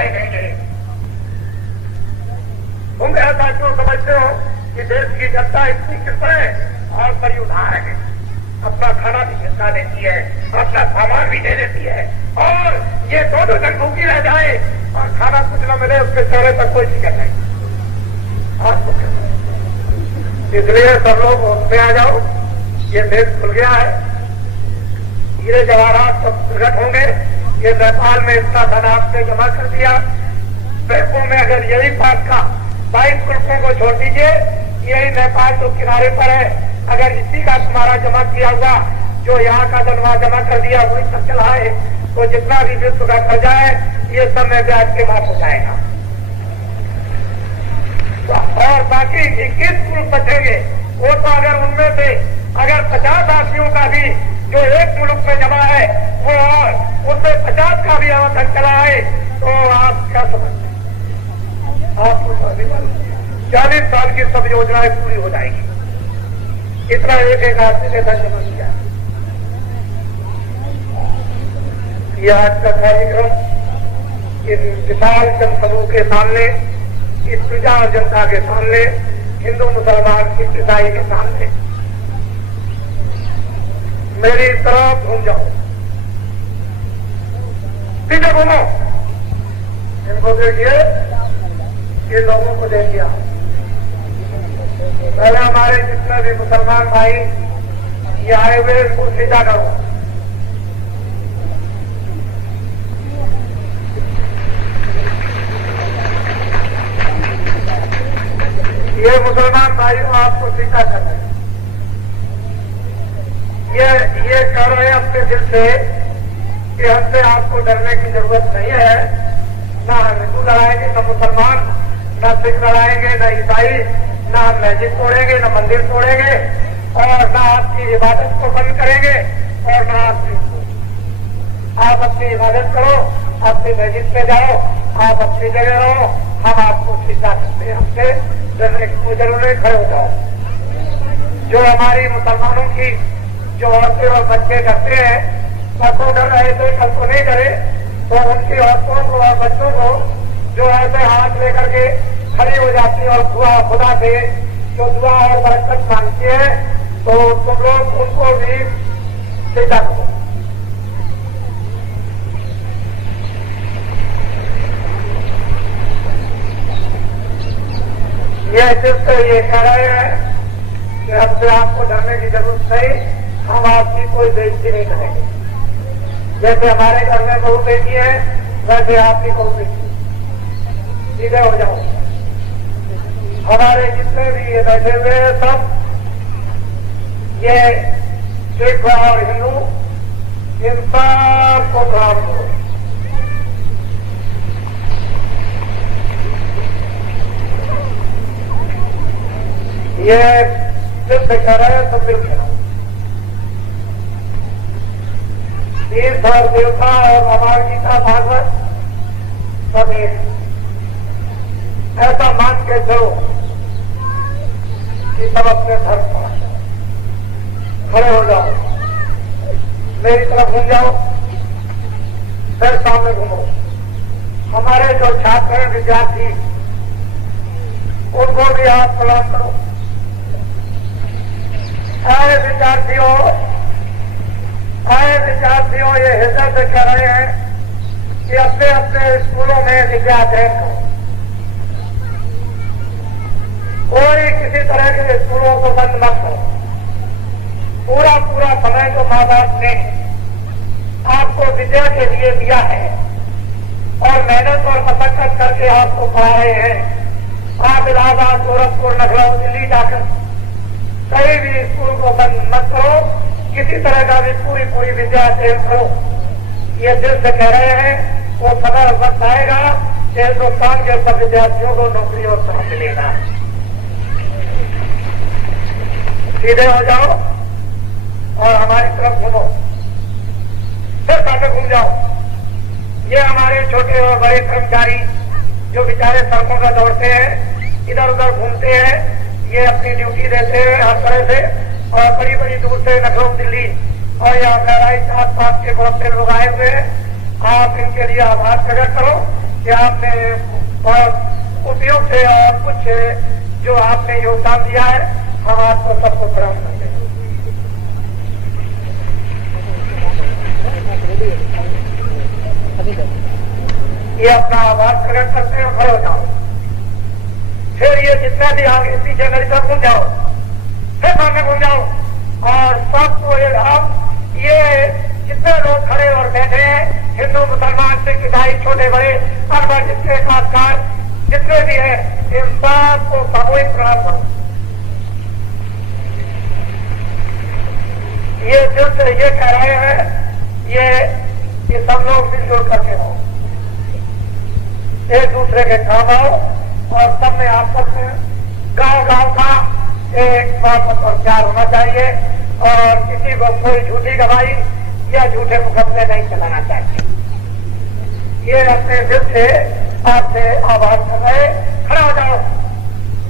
रुपए देंगे। तुम ऐसा क्यों समझते हो कि देश की जनता इतनी कृपण है और बड़ी उधार है, अपना खाना भी खिलता देती है, अपना सामान भी दे देती है, और ये दोनों जन भूखी रह जाए और खाना कुछ न मिले उसके चेहरे पर कोई फिक्र नहीं। इसलिए सब लोग होश में आ जाओ, ये देश खुल गया है, हीरे जवाहरात सब प्रकट होंगे। ये नेपाल में इतना धन आपने जमा कर दिया, बैंकों में अगर यही बात का 22 मुल्कों को छोड़ दीजिए, यही नेपाल जो किनारे पर है, अगर इसी का तुम्हारा जमा किया हुआ जो यहाँ का धन वहां जमा कर दिया वही सब चला है, तो जितना भी विश्व का कर्जा है ये सब में ब्याज के माफ हो जाएगा। और बाकी 21 मुल्क बचेंगे, वो तो अगर उनमें से अगर 50 आदमियों का भी जो एक मुल्क में जमा है वो और उसमें 50 का भी धन चला है, तो आप क्या समझते हैं? आपको 40 साल की सब योजनाएं पूरी हो जाएगी, इतना एक एक आदमी ने धन जमा किया। ये आज का कार्यक्रम इस विशाल जनसमूह के सामने, इस प्रजा और जनता के सामने, हिंदू मुसलमान सिख ईसाई के सामने, मेरी तरफ घूम जाओ, सीधे घूमो, इनको देखिए, ये लोगों को देखिए। पहले हमारे जितने भी मुसलमान भाई ये आए हुए इनको सीधा करो। ये मुसलमान भाइयों आपको सीधा कर रहे हैं, ये कह रहे हैं अपने दिल से कि हमसे आपको डरने की जरूरत नहीं है, ना हम हिंदू लड़ाएंगे, न मुसलमान, न सिख लड़ाएंगे, न ईसाई, न हम मस्जिद तोड़ेंगे, न मंदिर तोड़ेंगे, और न आपकी इबादत को बंद करेंगे, और न आप अपनी इबादत करो, अपनी मस्जिद पे जाओ, आप अपनी जगह रहो, हम आपको सीधा करते हैं, हमसे डरने की कोई जरूरत नहीं, खड़े हो जाओ। जो हमारी मुसलमानों की जो औरतें और बच्चे करते हैं, परसों डर रहे थे कल को नहीं करे, तो उनकी औरतों को और बच्चों को जो ऐसे हाथ लेकर के खड़ी हो जाती है और खुदा से जो दुआ और बरकत मांगती है, तो तुम लोग उनको भी सीधा करो। ये सिर्फ ये कह रहे हैं कि हमसे आपको डरने की जरूरत नहीं, हम आपकी कोई बेइज्जती नहीं करेंगे। जैसे हमारे घर में बहू बेटी है, वैसे आपकी बहू बेटी, सीधे हो जाओ। हमारे जितने भी ये बैठे हुए हैं सब, ये सिख और हिंदू, इन सबको प्रणाम करो। ये सिर्फ कह रहे हैं सब मिलकर तीर्थ और देवता और हमारी गीता भागवत सब एक, ऐसा मान के चलो कि सब अपने धर्म पर खड़े हो जाओ, मेरी तरफ घूम जाओ, फिर सामने घूमो। हमारे जो छात्र हैं, विद्यार्थी, उनको भी आप प्रणाम करो। आए विद्यार्थियों, ये हृदय से कह रहे हैं कि अपने अपने स्कूलों में विद्या अध्ययन करो। कोई किसी तरह के स्कूलों को बंद मत करो। पूरा समय जो माँ बाप ने आपको विद्या के लिए दिया है और मेहनत और मशक्कत करके आपको पढ़ा रहे हैं, आप इलाहाबाद, गोरखपुर, लखनऊ, दिल्ली जाकर कहीं भी स्कूल को बंद मत करो, किसी तरह का भी पूरी विद्या अध्ययन करो। ये दिल से कह रहे हैं, वो समय वक्त आएगा कि हिंदुस्तान के सब विद्यार्थियों को नौकरी और काम मिलेगा। सीधे हो जाओ और हमारी तरफ घूमो, फिर सामने घूम जाओ। ये हमारे छोटे और बड़े कर्मचारी जो बेचारे सड़कों पर दौड़ते हैं, इधर उधर घूमते हैं, ये अपनी ड्यूटी देते हैं हर तरह से, और बड़ी दूर से लखनऊ, दिल्ली और यहाँ बहराइच आस पास के बहुत से लोग आए हुए हैं। आप इनके लिए आभार प्रकट करो कि आपने बहुत उपयुक्त है और कुछ जो आपने योगदान दिया है, हम आपको सबको प्रणाम करते हैं। ये अपना आवाज प्रकट करते हैं, खड़े हो जाओ। फिर ये जितना भी आगे पीछे मेरी तरफ घूम जाओ, फिर सामने घूम जाओ और सबको ये जितने लोग खड़े और बैठे हैं, हिंदू मुसलमान सिख ईसाई छोटे बड़े अनपढ़ जितने कामगार जितने भी हैं, इन सबको सामूहिक प्रणाम करो। ये दिल से ये कह रहे हैं, ये सब लोग मिलजुल करके हो, एक दूसरे के काम आओ और सब में आपस में गांव का एक मोहब्बत और प्यार होना चाहिए और किसी को कोई झूठी गवाही या झूठे मुकदमे नहीं चलाना चाहिए। ये अपने दिल से आपसे आवाज कर रहे, खड़ा हो जाओ,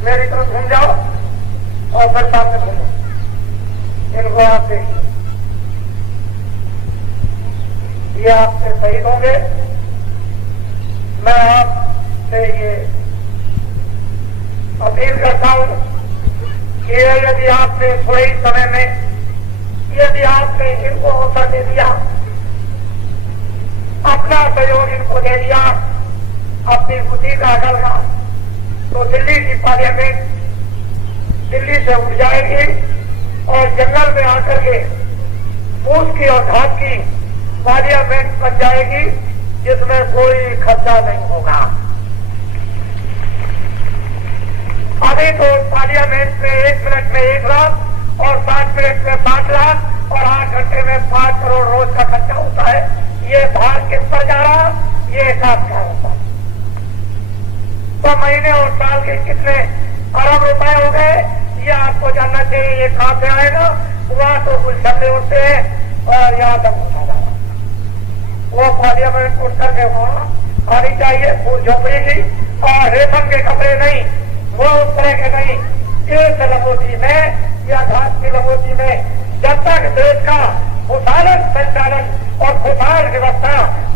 मेरी तरफ घूम जाओ और फिर सामने घूमो। इनको आप देखिए, ये आपसे शहीद होंगे। मैं आपसे ये अपील करता हूं कि यदि आपने थोड़े ही समय में यदि आपने इनको अवसर दे दिया, अपना सहयोग इनको दे दिया, अपनी बुद्धि का अगलगा, तो दिल्ली की पार्लियामेंट दिल्ली से उठ जाएगी और जंगल में आकर के फूस की और घास की पार्लियामेंट बन जाएगी, जिसमें कोई खर्चा नहीं होगा। अभी तो पार्लियामेंट में 1 मिनट में 1 लाख और 60 मिनट में 5 लाख और 8 घंटे में 5 करोड़ रोज का खर्चा होता है। ये भार किस पर जा रहा, ये हिसाब क्या होता। तो महीने और साल के कितने अरब रुपए हो गए, ये आपको जानना चाहिए। ये कहां से आएगा, वहां तो गुलशन उठते हैं और यहाँ तक उठा जा रहा। वो पार्लियामेंट उठ करके वहां आनी चाहिए, फूल झोपड़ी की और रेशम के कपड़े नहीं, वो उस तरह के नहीं। इस लंगोटी में या घास की लंगोटी में जब तक देश का खुशहाल संचालन और खुशहाल व्यवस्था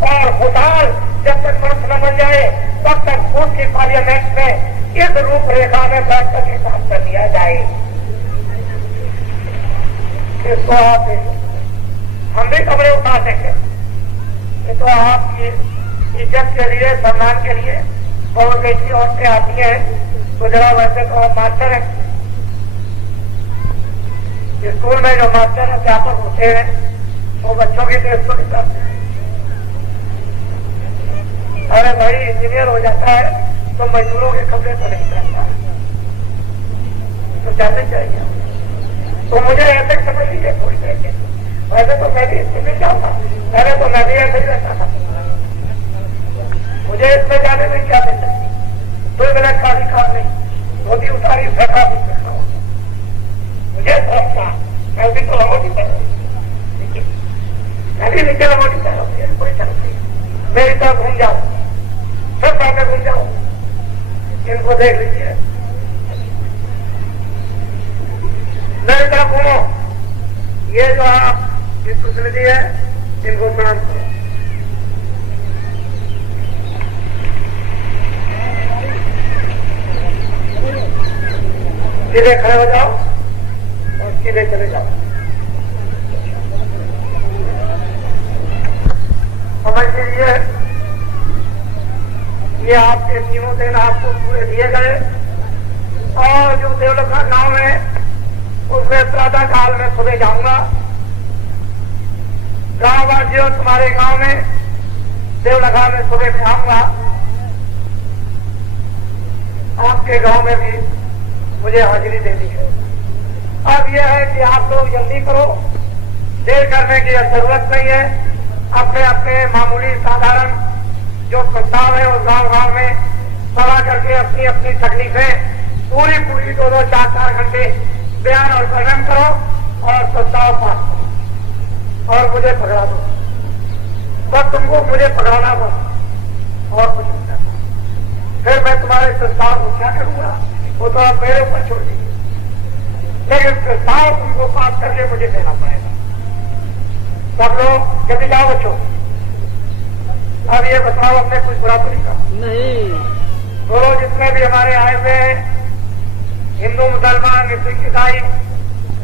और खुशहाल जब तक मनुष्य न बन जाए, तब तक फूल की पार्लियामेंट में इस रूपरेखा में बैठ करके काम कर लिया जाए। इसको आप हम भी कपड़े उठा देंगे, ये तो आपकी इज्जत के लिए, सम्मान के लिए बहुत बेटी औरतें आती हैं। तो जरा वैसे तो आप मास्टर हैं, स्कूल में जो मास्टर अध्यापक होते हैं वो बच्चों की ड्रेस को निकालते हैं। अरे भाई, इंजीनियर हो जाता है तो मजदूरों के कपड़े तो नहीं पहनता, तो जानना चाहिए। तो मुझे ऐसे समझ लीजिए थोड़ी देर के, वैसे तो मैं भी इसमें नहीं जाऊंगा, पहले तो मैं भी ऐसे ही रहता था। मुझे इसमें जाने में क्या मिलता, 2 मिनट का भी काम नहीं, धोती उतारी फेंका भी फेंका, मुझे समझता मैं भी तो लंगोटी पहन, मैं भी नीचे लंगोटी पहन, कोई चल नहीं। मेरी तरफ घूम जाओ, सब सामने घूम जाओ, इनको देख लीजिए, मेरी तरफ घूमो। ये जो आप इस प्रतिनिधि है, इनको प्रणाम करो। सीधे खड़े हो जाओ और सीधे चले जाओ। समझ लीजिए, ये आपके 3 दिन आपको पूरे दिए गए और जो देवलखा गांव है उसमें प्रातः काल में सुबह जाऊंगा। गांव वासियों, तुम्हारे गांव में देवलखा में सुबह में आऊंगा। आपके गांव में भी मुझे हाजिरी देनी है। अब यह है कि आप लोग जल्दी करो, देर करने की जरूरत नहीं है। अपने अपने मामूली साधारण जो प्रस्ताव है उस गांव गांव में सभा करके अपनी अपनी तकलीफें पूरी 2-2, 4-4 घंटे बयान और वर्णन करो और प्रस्ताव पास करो और मुझे पकड़ा दो। बस तुमको मुझे पकड़ाना बस, और कुछ नहीं करना। फिर मैं तुम्हारे प्रस्ताव को क्या करूंगा वो तो आप मेरे ऊपर छोड़ दीजिए, लेकिन प्रस्ताव तुमको पास करके मुझे देना पड़ेगा। सब लोग जल्दी जाओ बच्चों, अब ये बताओ, हमने कुछ बुरा तो नहीं कहा? नहीं। बोलो, जितने भी हमारे आए हुए हिंदू मुसलमान सिख ईसाई,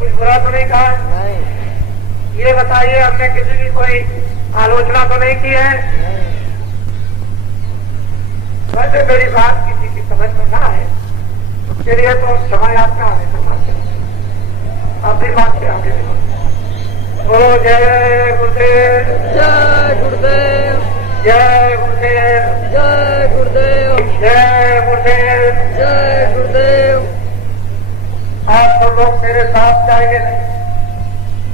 कुछ बुरा तो नहीं कहा? नहीं। ये बताइए, हमने किसी की कोई आलोचना तो नहीं की है? नहीं। वैसे मेरी बात किसी की समझ में ना आए, चलिए तो समय आपका आने से बात आप भी बात के आगे बोलो। जय गुरुदेव, जय गुरुदेव, जय गुरुदेव, जय गुरुदेव, जय गुरुदेव, जय गुरुदेव। आप सब लोग मेरे साथ जाएंगे नहीं,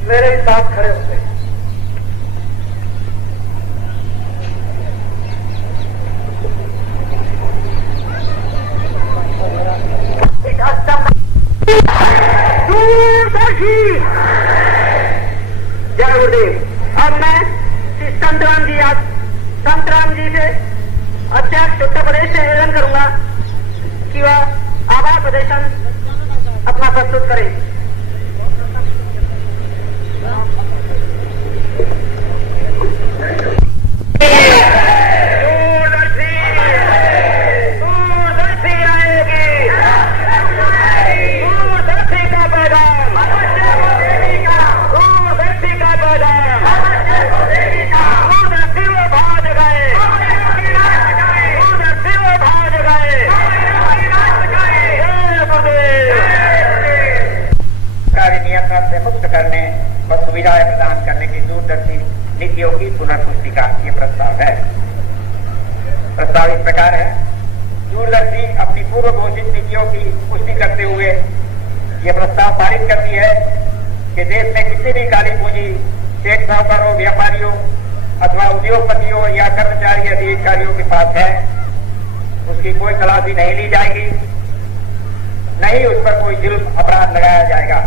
मेरे ही साथ खड़े होते। दूरदर्शी जय गुरुदेव। अब मैं श्री संत राम जी से अध्यक्ष उत्तर प्रदेश से निवेदन करूंगा कि वह आभार प्रदर्शन अपना प्रस्तुत करें। से मुक्त करने और सुविधाएं प्रदान करने की दूरदर्शी नीतियों की पुनर्पुष्टिका ये प्रस्ताव है। प्रस्ताव इस प्रकार है। दूरदर्शी अपनी पूर्व घोषित नीतियों की पुष्टि करते हुए ये प्रस्ताव पारित करती है कि देश में किसी भी काली पूंजी सेठ साहूकारों, व्यापारियों अथवा उद्योगपतियों या कर्मचारी अधिकारियों के पास है, उसकी कोई तलाशी नहीं ली जाएगी, नहीं उस पर कोई जुर्म अपराध लगाया जाएगा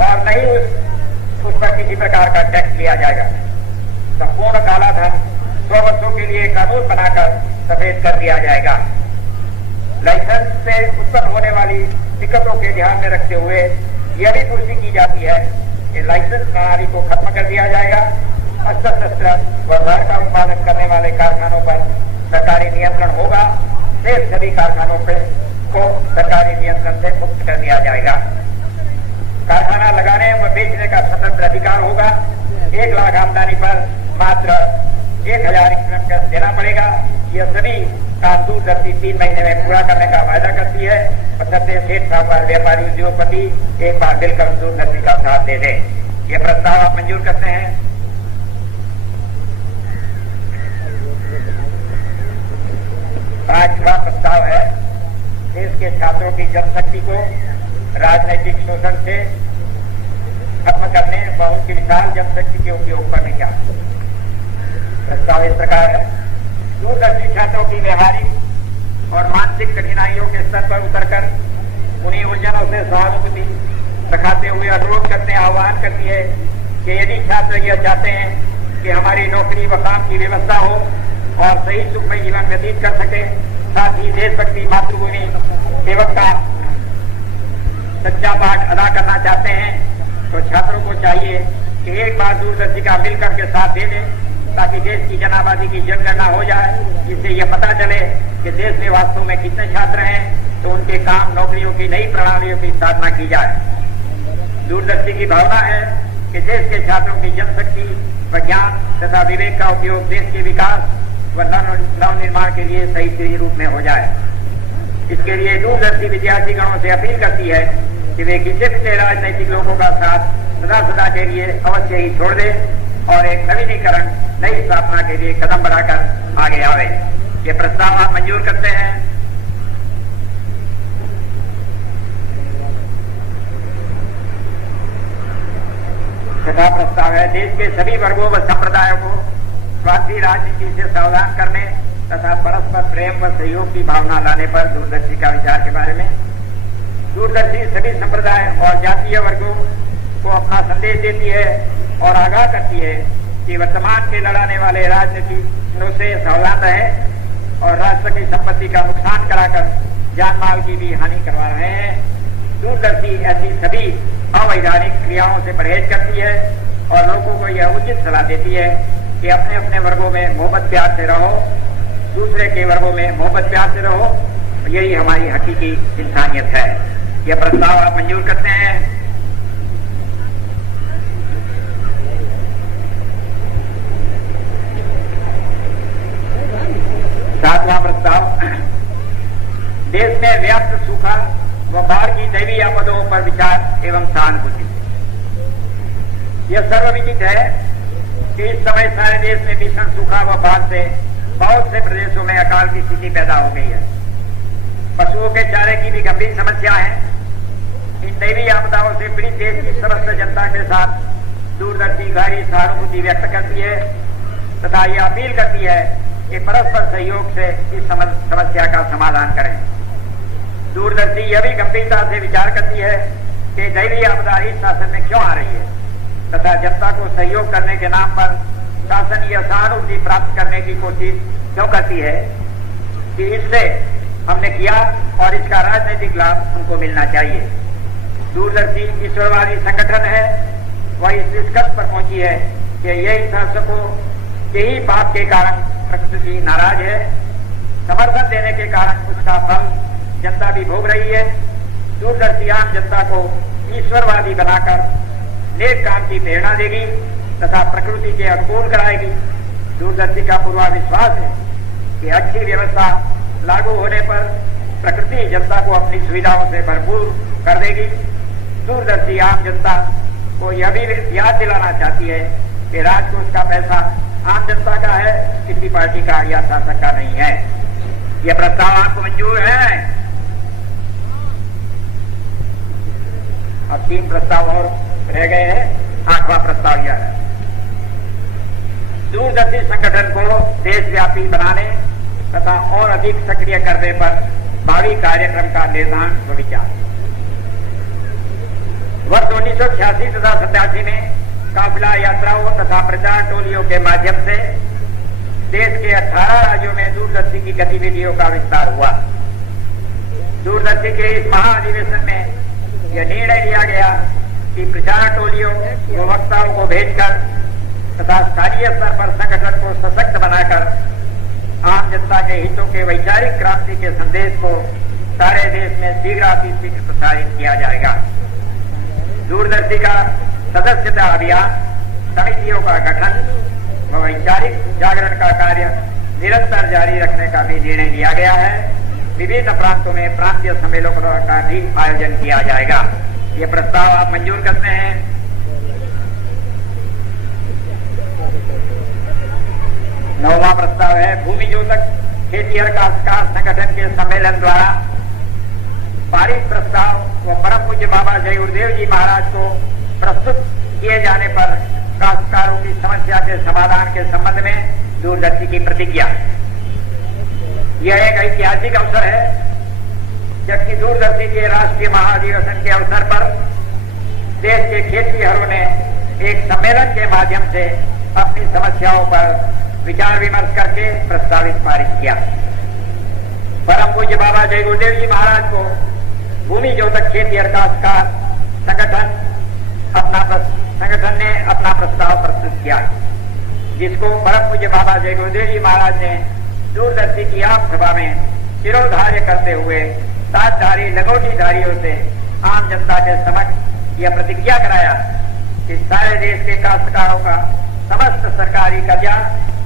और नहीं उस पर किसी प्रकार का टैक्स लिया जाएगा। संपूर्ण काला धन 100 वर्षों के लिए कानून बनाकर सफेद कर दिया जाएगा। लाइसेंस से उत्पन्न होने वाली दिक्कतों के ध्यान में रखते हुए यह भी पुष्टि की जाती है कि लाइसेंस प्रणाली को खत्म कर दिया जाएगा। अस्त्र शस्त्र व धार का उत्पादन करने वाले कारखानों पर सरकारी नियंत्रण होगा। शेष सभी कारखानों को सरकारी नियंत्रण से मुक्त कर दिया जाएगा। कारखाना लगाने व बेचने का स्वतंत्र अधिकार होगा। 1 लाख आमदनी पर मात्र 1000 इंक्रीमेंट कर देना पड़ेगा। यह सभी काम दूरदर्शी 3 महीने में पूरा करने का वायदा करती है। बशर्ते सेठ साहूकार, व्यापारी, उद्योगपति एक बार मिलकर दूरदर्शी का साथ दे दें। यह प्रस्ताव आप मंजूर करते हैं? 5वां प्रस्ताव है। देश के छात्रों की जनशक्ति को राजनैतिक शोषण से खत्म करने व उनकी विशाल जनशक्ति के उपयोग पर विचार। प्रस्ताव इस प्रकार है। दूरदर्शी छात्रों की व्यवहारिक और मानसिक कठिनाइयों के स्तर पर उतरकर उन्हीं उलझनों से सहानुभूति दिखाते हुए अनुरोध करते हैं, आह्वान करती है कि यदि छात्र यह चाहते हैं कि हमारी नौकरी व काम की व्यवस्था हो और सही सुखमय जीवन व्यतीत कर सके, साथ ही देशभक्ति, मातृभूमि सेवक का सच्चा पाठ अदा करना चाहते हैं, तो छात्रों को चाहिए कि एक बार दूरदर्शी का मिलकर के साथ दे दें, ताकि देश की जनाबादी की जनगणना हो जाए, जिससे यह पता चले कि देश में वास्तव में कितने छात्र हैं, तो उनके काम, नौकरियों की नई प्रणालियों की स्थापना की जाए। दूरदर्शी की भावना है कि देश के छात्रों की जनशक्ति व ज्ञान तथा विवेक का उपयोग देश के विकास व नव निर्माण के लिए सही रूप में हो जाए। इसके लिए दूरदर्शी विद्यार्थी गणों से अपील करती है कि वे किसी भी राजनैतिक लोगों का साथ सदा के लिए अवश्य ही छोड़ दें और एक नवीनीकरण, नई स्थापना के लिए कदम बढ़ाकर आगे आवे। ये प्रस्ताव आप मंजूर करते हैं? छठा प्रस्ताव है। देश के सभी वर्गों व संप्रदायों को स्वार्थी राजनीति से सावधान करने तथा परस्पर प्रेम व सहयोग की भावना लाने पर दूरदर्शी का विचार के बारे में। दूरदर्शी सभी संप्रदाय और जातीय वर्गों को अपना संदेश देती है और आगाह करती है कि वर्तमान के लड़ाने वाले राजनीतिज्ञों से सावधान रहें और राष्ट्र की संपत्ति का नुकसान कराकर जान माल की भी हानि करवा रहे हैं। दूरदर्शी ऐसी सभी अवैधानिक क्रियाओं से परहेज करती है और लोगों को यह उचित सलाह देती है कि अपने अपने वर्गों में मोहब्बत प्यार से रहो, दूसरे के वर्गों में मोहब्बत प्यार से रहो। यही हमारी हकीकी इंसानियत है। यह प्रस्ताव आप मंजूर करते हैं? सातवां प्रस्ताव, देश में व्याप्त सूखा व बाढ़ की दैवीय आपदाओं पर विचार एवं सहानुभूति। यह सर्वविदित है कि इस समय सारे देश में भीषण सूखा व बाढ़ से बहुत से प्रदेशों में अकाल की स्थिति पैदा हो गई है। पशुओं के चारे की भी गंभीर समस्या है। इन दैवीय आपदाओं से पीड़ित देश की समस्त जनता के साथ दूरदर्शी गहरी सहानुभूति व्यक्त करती है तथा यह अपील करती है कि परस्पर सहयोग से इस समस्या का समाधान करें। दूरदर्शी यह भी गंभीरता से विचार करती है कि दैवीय आपदा इस शासन में क्यों आ रही है तथा जनता को सहयोग करने के नाम पर शासन यह सहानुभूति प्राप्त करने की कोशिश क्यों करती है कि इससे हमने किया और इसका राजनीतिक लाभ उनको मिलना चाहिए। दूरदर्शी ईश्वरवादी संगठन है, वह इस निष्कर्ष पर पहुंची है कि यही शासकों के ही पाप के कारण प्रकृति नाराज है। समर्थन देने के कारण उसका फल जनता भी भोग रही है। दूरदर्शी आम जनता को ईश्वरवादी बनाकर नेक काम की प्रेरणा देगी तथा प्रकृति के अनुकूल कराएगी। दूरदर्शी का पूरा विश्वास है कि अच्छी व्यवस्था लागू होने पर प्रकृति जनता को अपनी सुविधाओं से भरपूर कर देगी। दूरदर्शी आम जनता को यह भी याद दिलाना चाहती है कि राजकोष का पैसा आम जनता का है, किसी पार्टी का या शासक का नहीं है। यह प्रस्ताव आपको मंजूर है? अब 3 प्रस्ताव और रह गए हैं। 8वां प्रस्ताव यह है, दूरदर्शी संगठन को देशव्यापी बनाने तथा और अधिक सक्रिय करने पर भावी कार्यक्रम का निर्धारण व विचार। वर्ष 1986 तथा 87 में काफिला यात्राओं तथा प्रचार टोलियों के माध्यम से देश के 18 राज्यों में दूरदर्शी की गतिविधियों का विस्तार हुआ। दूरदर्शी के इस महाअधिवेशन में यह निर्णय लिया गया कि प्रचार टोलियों व वक्ताओं को भेजकर तथा स्थानीय स्तर पर संगठन को सशक्त बनाकर आम जनता के हितों के वैचारिक क्रांति के संदेश को सारे देश में शीघ्र प्रसारित किया जाएगा। दूरदर्शी का सदस्यता अभियान, समितियों का गठन व वैचारिक जागरण का कार्य निरंतर जारी रखने का भी निर्णय लिया गया है। विभिन्न प्रांतों में प्रांतीय सम्मेलनों का भी आयोजन किया जाएगा। ये प्रस्ताव आप मंजूर करते हैं? 9वां प्रस्ताव है, भूमि जोतक खेतिहर काश्तकार संगठन के सम्मेलन द्वारा पारित प्रस्ताव व परम पूज्य बाबा जय गुरुदेव जी महाराज को प्रस्तुत किए जाने पर काश्तकारों की समस्या के समाधान के संबंध में दूरदर्शी की प्रतिज्ञा। यह एक ऐतिहासिक अवसर है जबकि दूरदर्शी के राष्ट्रीय महाधिवेशन के अवसर पर देश के खेतिहरों ने एक सम्मेलन के माध्यम से अपनी समस्याओं पर विचार विमर्श करके प्रस्तावित पारित किया। परम पूज्य बाबा जय गुरुदेव जी महाराज को भूमि जोतक खेतिहर काश्तकार संगठन ने अपना प्रस्ताव प्रस्तुत किया, जिसको परम पूज्य बाबा जय गुरुदेव जी महाराज ने दूरदर्शी की आम सभा में शिरोधार्य करते हुए सातधारी लंगोटीधारियों से आम जनता के समक्ष यह प्रतिज्ञा कराया कि सारे देश के काश्तकारों का समस्त सरकारी कर्जा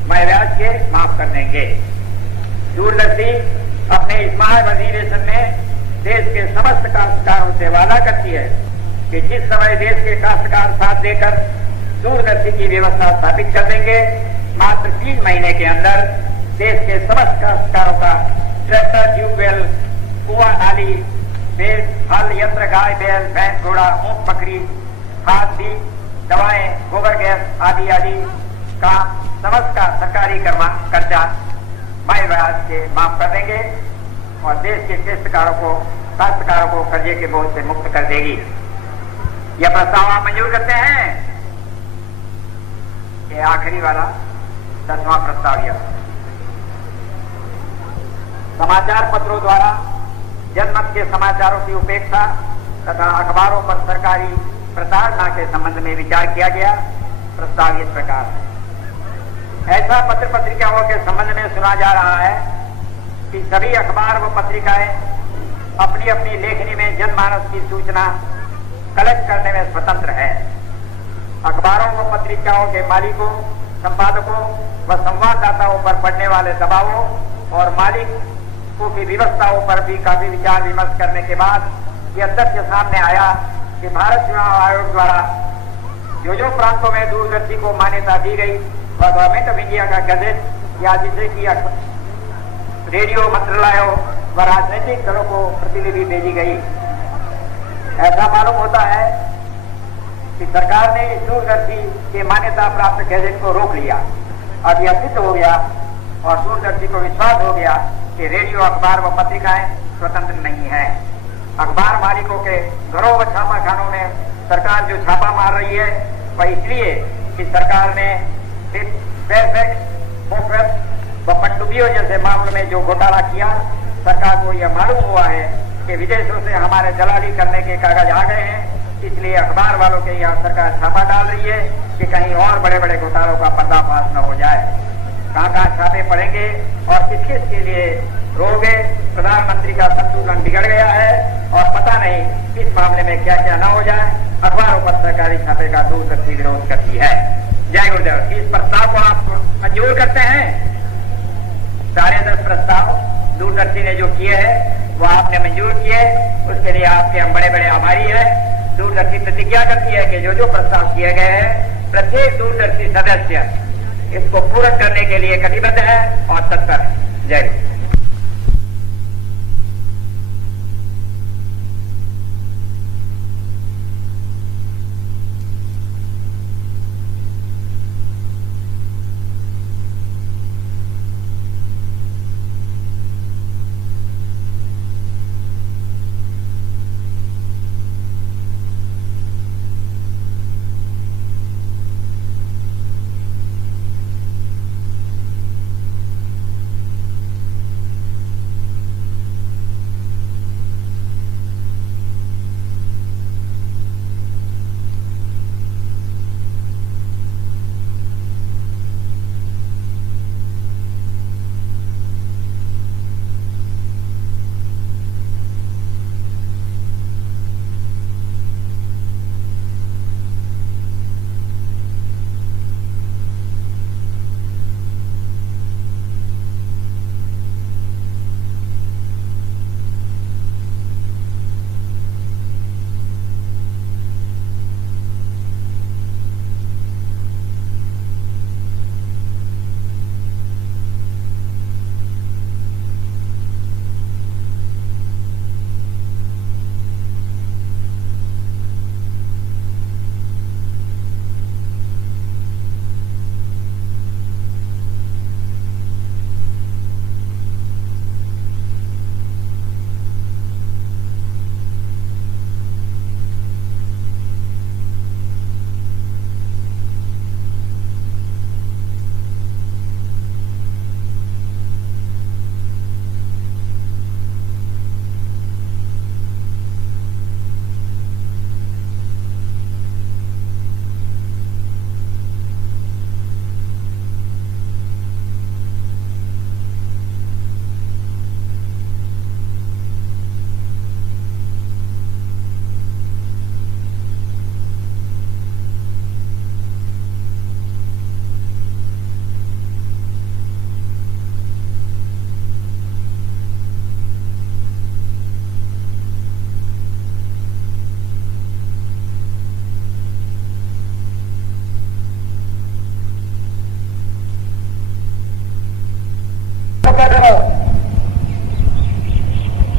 मैं ब्याज के माफ कर देंगे। दूरदर्शी अपने इस महाअधिवेशन में देश के समस्त काश्तकारों से वादा करती है कि जिस समय देश के काश्तकार साथ देकर दूरदर्शी की व्यवस्था स्थापित कर देंगे, मात्र 3 महीने के अंदर देश के समस्त काश्तकारों का ट्रैक्टर, ट्यूबवेल, कुआं, नाली, बेल, हल यंत्र, गाय, बैल, भैंस, घोड़ा, ऊंट, बकरी, खाद, बीज, दवाएं, गोबर गैस आदि आदि का समस्त का सरकारी कर्जा मैं ब्याज के माफ कर देंगे और देश के काश्तकारों को कर्जे के बोझ से मुक्त कर देगी। यह प्रस्ताव आप मंजूर करते हैं? ये आखिरी वाला 10वां प्रस्ताव यह समाचार पत्रों द्वारा जनमत के समाचारों की उपेक्षा तथा अखबारों पर सरकारी प्रताड़ना के संबंध में विचार किया गया। प्रस्ताव इस प्रकार है, ऐसा पत्र पत्रिकाओं के संबंध में सुना जा रहा है कि सभी अखबार व पत्रिकाएं अपनी अपनी लेखनी में जनमानस की सूचना कलेक्ट करने में स्वतंत्र है। अखबारों व पत्रिकाओं के मालिकों, संपादकों व संवाददाताओं पर पड़ने वाले दबावों और मालिकों की व्यवस्थाओं पर भी काफी विचार विमर्श करने के बाद यह तथ्य सामने आया कि भारत चुनाव आयोग द्वारा जो प्रांतों में दूरदर्शी को मान्यता दी गई वह गवर्नमेंट ऑफ इंडिया का गजेट या जिसे कि रेडियो मंत्रालयों व राजनीतिक दलों को प्रतिलिपि भेजी गई। ऐसा मालूम होता है कि सरकार ने इस दूरदर्शी के मान्यता प्राप्त गैजेट को रोक लिया। अब यह सिद्ध हो गया और दूरदर्शी को विश्वास हो गया कि रेडियो, अखबार व पत्रिकाएं स्वतंत्र नहीं है। अखबार मालिकों के घरों व छापाखानों में सरकार जो छापा मार रही है वह इसलिए कि सरकार ने व पनडुब्बियों जैसे मामलों में जो घोटाला किया, सरकार को यह मालूम हुआ है कि विदेशों से हमारे दलाली करने के कागज आ गए हैं, इसलिए अखबार वालों के यहाँ सरकार छापा डाल रही है कि कहीं और बड़े बड़े घोटालों का पर्दाफाश न हो जाए। कहाँ कहाँ छापे पड़ेंगे और किस किस के लिए रोगे। प्रधानमंत्री का संतुलन बिगड़ गया है और पता नहीं इस मामले में क्या क्या न हो जाए। अखबारों पर सरकारी छापे का दूरदर्शी विरोध करती है। जय गुरुदेव। इस प्रस्ताव को आप मंजूर करते हैं? सारे 10 प्रस्ताव दूरदर्शी ने जो किए हैं वो आपने मंजूर किए, उसके लिए आपके हम बड़े बड़े आभारी हैं। दूरदर्शी प्रतिज्ञा करती है कि जो प्रस्ताव किए गए हैं प्रत्येक दूरदर्शी सदस्य इसको पूर्ण करने के लिए कटिबद्ध है और तत्पर है। जय गुरु।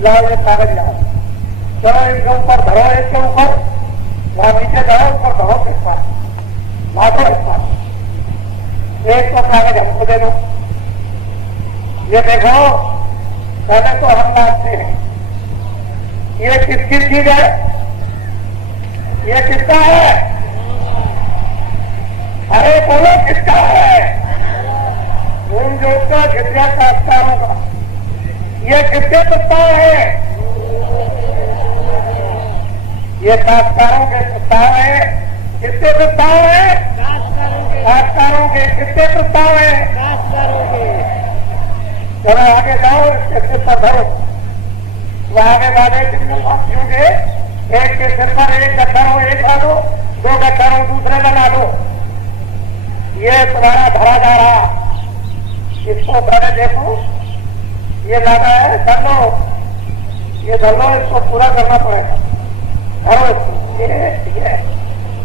लाओ ये कागज लाओ, चलो इनके ऊपर धरो, एक के ऊपर वहां नीचे जाओ, ऊपर धरो के साथ लादो इस पर। एक तो कागज हमको दे दो। ये देखो, पहले तो हम लादते हैं। ये किसकी चीज है? ये किसका है? अरे बोलो किसका है? ऊन जोत का, घिटिया काश्तकारों का। ये किसके प्रस्ताव है? ये काश्तकारों के प्रस्ताव है। किसके प्रस्ताव है? काश्तकारों काश्तकारों के कितने प्रस्ताव हैं? काश्तकारों के। चलो आगे जाओ, इसके सिर पर धरो। वह आगे वाले जंगल वासियों के एक के सिर पर एक गट्ठर हो, एक ला दो, 2 गट्ठर हो, दूसरे का ला दो। ये तुम्हारा धरा जा रहा, इसको पहले देखो, ये लादा है, धर लो, ये धर लो, इसको पूरा करना पड़ेगा। धरो इसको, ये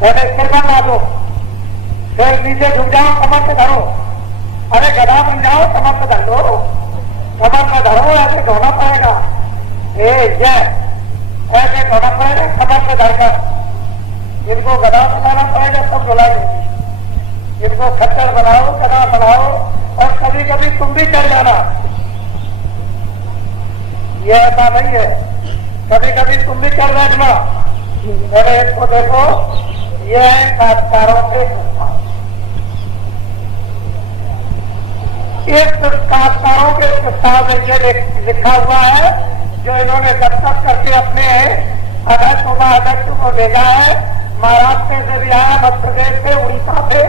पहले सिर पर ला दो, फिर नीचे झुक जाओ, कमर पे धरो। अरे गधा बन जाओ, कमर पे धर लो, कमर पे धरो, ऐसे धोना पड़ेगा। ये ऐसे धोना पड़ेगा, कमर पे धरकर। इनको गधा बनाना पड़ेगा, तब धुला देगी। इनको खच्चर बनाओ, गधा बनाओ, और कभी कभी तुम भी चल जाना। ये ऐसा नहीं है, कभी कभी तुम भी चल बैठना। मेरे इसको देखो, ये है काश्तकारों के प्रस्ताव। इस काश्तकारों के प्रस्ताव में ये लिखा हुआ है, जो इन्होंने दस्तखत करके अपने अध्यक्ष उपाध्यक्ष को भेजा है। महाराष्ट्र से भी आया, मध्य प्रदेश से, उड़ीसा से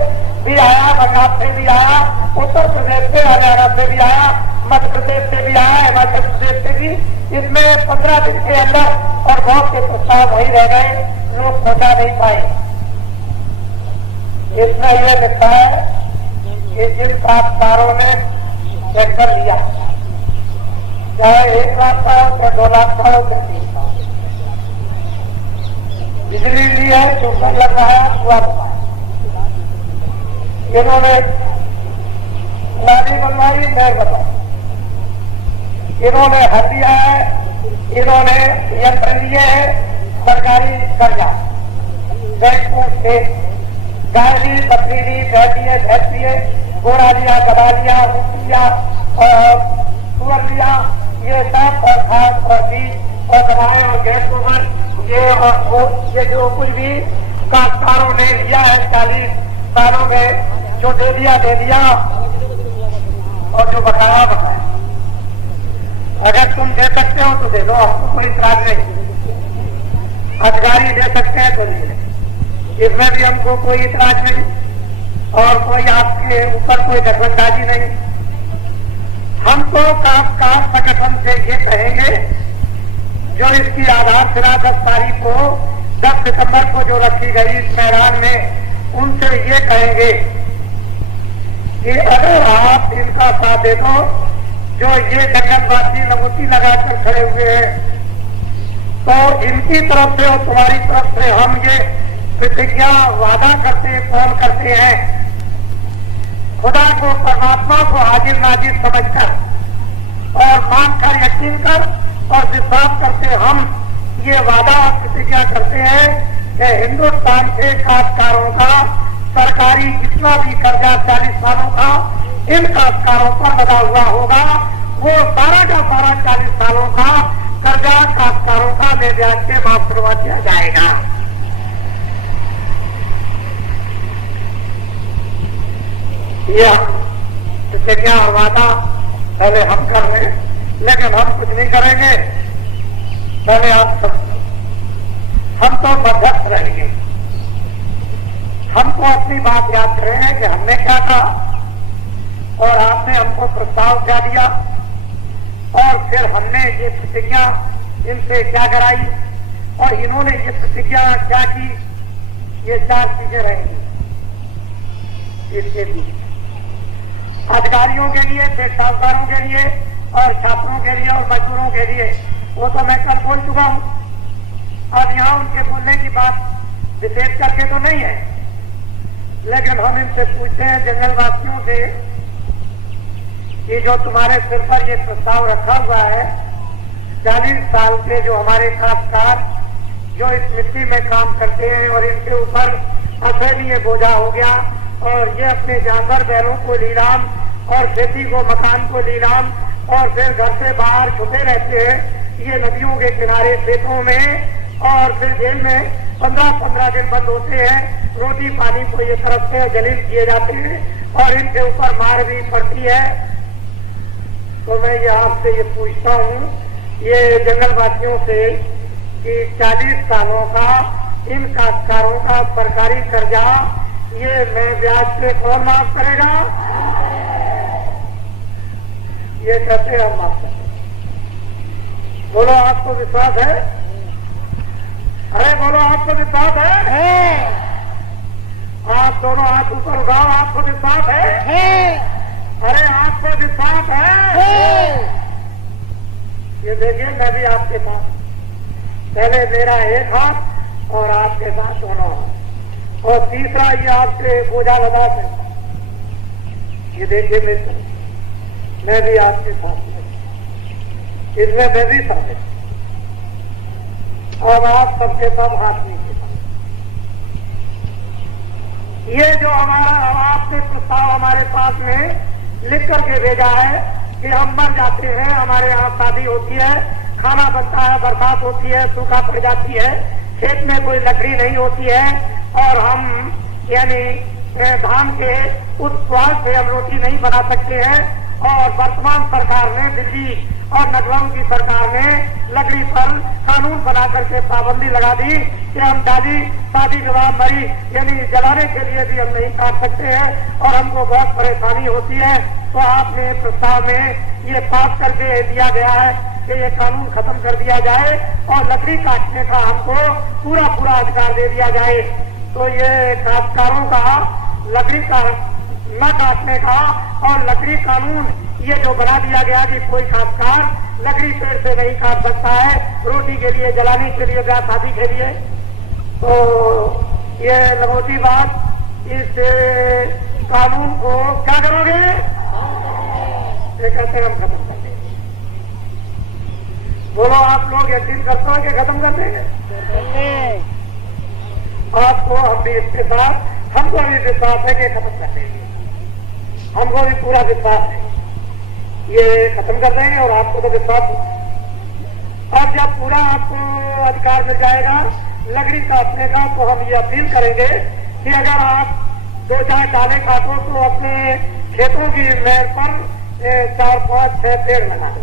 भी आया, बंगाल से भी आया, उत्तर प्रदेश से, हरियाणा से भी आया, मध्य प्रदेश से भी आया, हिमाचल प्रदेश से भी। इसमें 15 दिन के अंदर और बहुत से प्रस्ताव वही रह गए, लोग पहुंचा नहीं पाए। इसमें यह लिखा है कि जिन काश्तकारों ने ट्रैक्टर लिया, चाहे 1 लाख का हो, चाहे 2 लाख का हो, चाहे 3 लाख, बिजली ली है, ट्यूबवेल लगाया, कुआं बनाया, इन्होंने नाली बनवाई, नहर बनवाई, इन्होंने हल दिया है, इन्होंने यंत्र लिए है, सरकारी कर्जा, बैंकों से गाय ली, बकरी ली, भैंस लिए, भैंस लिए, घोड़ा लिया, गधा लिया, ऊँट लिया, सुअर लिया, ये सब और खाद और बीज और दवाएं और गैस गोबर, ये और ये जो कुछ भी काश्तकारों ने लिया है 40 सालों में, जो दे दिया और जो बकाया बकाया। अगर तुम दे सकते हो तो दे दो, हमको कोई इतराज नहीं। अधिकारी दे सकते हैं तो ले, इसमें भी हमको कोई इतराज नहीं और कोई आपके ऊपर कोई दखलंदाजी नहीं। हम तो काश्तकार संगठन से ये कहेंगे, जो इसकी आधारशिला 10 तारीख को 10 सितंबर को जो रखी गई इस मैदान में, उनसे ये कहेंगे कि अगर आप इनका साथ दे दो, जो ये जंगलवासी लंगोटी लगाकर खड़े हुए हैं, तो इनकी तरफ से और तुम्हारी तरफ से हम ये प्रतिज्ञा वादा करते कौन करते हैं, खुदा को, परमात्मा को हाजिर नाजिर समझकर और मानकर, यकीन कर और विश्वास करते हम ये वादा और प्रतिज्ञा करते हैं कि हिंदुस्तान के काश्तकारों का सरकारी जितना भी कर्जा 40 सालों का इन काश्तकारों पर लगा हुआ होगा, वो सारा का सारा 40 सालों का कर्जा काश्तकारों का ले ब्याज के माफ करवा दिया जाएगा। ये प्रतिज्ञा और वादा पहले हम कर रहे हैं, लेकिन हम कुछ नहीं करेंगे, पहले आप सब, हम तो मध्यस्थ रहेंगे। हमको अपनी बात याद करें कि हमने क्या कहा और आपने हमको प्रस्ताव क्या दिया और फिर हमने ये प्रतिज्ञा इनसे क्या कराई और इन्होंने ये प्रतिज्ञा क्या की। ये 4 चीजें रहेंगी इसके बीच, अधिकारियों के लिए, पेशेवरों के लिए और छात्रों के लिए और मजदूरों के लिए। वो तो मैं कल बोल चुका हूं, अब यहाँ उनके बोलने की बात विशेष करके तो नहीं है, लेकिन हम इनसे पूछते हैं जंगलवासियों से कि जो तुम्हारे सिर पर ये प्रस्ताव रखा हुआ है, 40 साल के जो हमारे काश्तकार जो इस मिट्टी में काम करते हैं और इनके ऊपर असहनीय बोझा हो गया और ये अपने जानवर बैलों को नीलाम और खेती को, मकान को नीलाम और फिर घर से बाहर छुपे रहते हैं, ये नदियों के किनारे खेतों में और फिर जेल में 15-15 दिन बंद होते हैं, रोटी पानी को ये तरफ से जलील किए जाते हैं और इनके ऊपर मार भी पड़ती है। तो मैं ये आपसे ये पूछता हूँ ये जंगलवासियों से कि 40 सालों का इन काश्तकारों का सरकारी कर्जा ये मैं ब्याज पे कौन माफ करेगा? ये कहते हम माफ करें। बोलो आपको विश्वास है? अरे बोलो आपको विश्वास है? आप दोनों हाथ ऊपर उठाओ, आपको विश्वास है? अरे आपको विश्वास है? ये देखिए मैं भी आपके पास, पहले मेरा एक हाथ और आपके पास दोनों हाथ, और तीसरा ये आपसे बोझा लगा से, ये देखिए मैं भी आपके साथ हूं, इसमें मैं भी समझ, और आप सबके सब हाथ नीचे। ये जो हमारा आपने प्रस्ताव हमारे पास में लिख करके भेजा है कि हम मर जाते हैं, हमारे यहाँ शादी होती है, खाना बनता है, बरसात होती है, सूखा पड़ जाती है, खेत में कोई लकड़ी नहीं होती है, और हम यानी धान के उस स्वाद से हम रोटी नहीं बना सकते हैं, और वर्तमान सरकार ने, दिल्ली और लखनऊ की सरकार ने लकड़ी पर कानून बना करके पाबंदी लगा दी कि हम डाली, शादी विवाह, मरी यानी जलाने के लिए भी हम नहीं काट सकते हैं, और हमको बहुत परेशानी होती है। तो आपने प्रस्ताव में ये पास करके दिया गया है कि ये कानून खत्म कर दिया जाए और लकड़ी काटने का हमको पूरा पूरा अधिकार दे दिया जाए। तो ये काश्तकारों का लकड़ी का न काटने का और लकड़ी कानून ये जो बना दिया गया कि कोई काश्तकार लकड़ी पेड़ से नहीं काट सकता है रोटी के लिए, जलाने के लिए, ब्याह शादी के लिए। तो ये लंगोटी बात, इस कानून को क्या करोगे? ये कहते हैं हम खत्म कर देंगे। बोलो आप लोग यकीन करते हो कि खत्म कर देंगे? आपको हम भी इसके साथ, हमको भी विश्वास है कि खत्म कर देंगे, हमको भी पूरा विश्वास है ये खत्म कर देंगे, और आपको तो विश्वास है। अब जब पूरा आपको अधिकार मिल जाएगा लकड़ी काटने का, तो हम ये अपील करेंगे कि अगर आप 2-4 डाले काटो तो अपने खेतों की मेड़ पर 4, 5, 6 पेड़ लगा दो।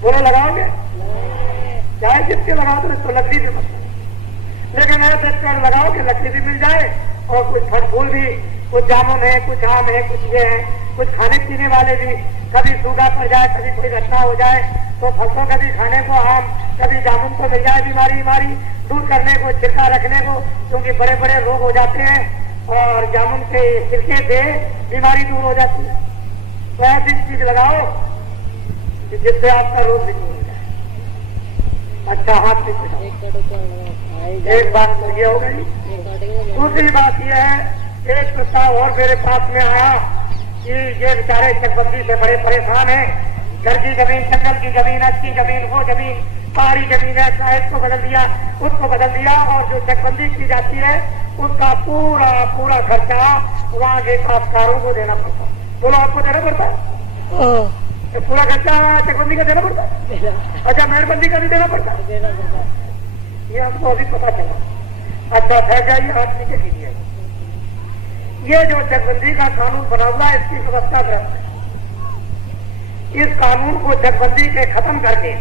बोलो लगाओगे? चाहे जिसके लगाओ तो लकड़ी भी मत, लेकिन ऐसे पेड़ लगाओ कि लकड़ी भी मिल जाए और कुछ फल फूल भी, कुछ जामुन है, कुछ आम है, कुछ ये है, कुछ खाने पीने वाले भी। कभी सूखा पड़ जाए, कभी कोई घटना हो जाए तो फलों कभी खाने को आम, कभी जामुन को मिल जाए, बीमारी दूर करने को, छिलका रखने को, क्योंकि बड़े बड़े रोग हो जाते हैं और जामुन के छिलके से बीमारी दूर हो जाती है। तो ऐसी चीज लगाओ जिससे आपका रोग भी दूर हो जाए। अच्छा हाथ भी एक बात तो ये हो गई। दूसरी बात यह है, एक प्रस्ताव और मेरे पास में आया कि ये बेचारे चकबंदी से बड़े परेशान हैं, घर की जमीन, जंगल की जमीन, अच्छी जमीन, वो जमीन, पहाड़ी जमीन है, साइज को बदल दिया, उसको बदल दिया, और जो चकबंदी की जाती है उसका पूरा पूरा खर्चा वहाँ के काश्तकारों को देना पड़ता है। बोलो आपको देना पड़ता है? तो पूरा खर्चा चकबंदी का देना पड़ता है? अच्छा मेहरबंदी का भी देना पड़ता है? ये हमको अभी पता चला। अच्छा ठहर जाइए, हाथ नीचे कीजिए। ये जो चकबंदी का कानून बना हुआ है, इसकी व्यवस्था भ्रष्ट है। इस कानून को चकबंदी के खत्म करके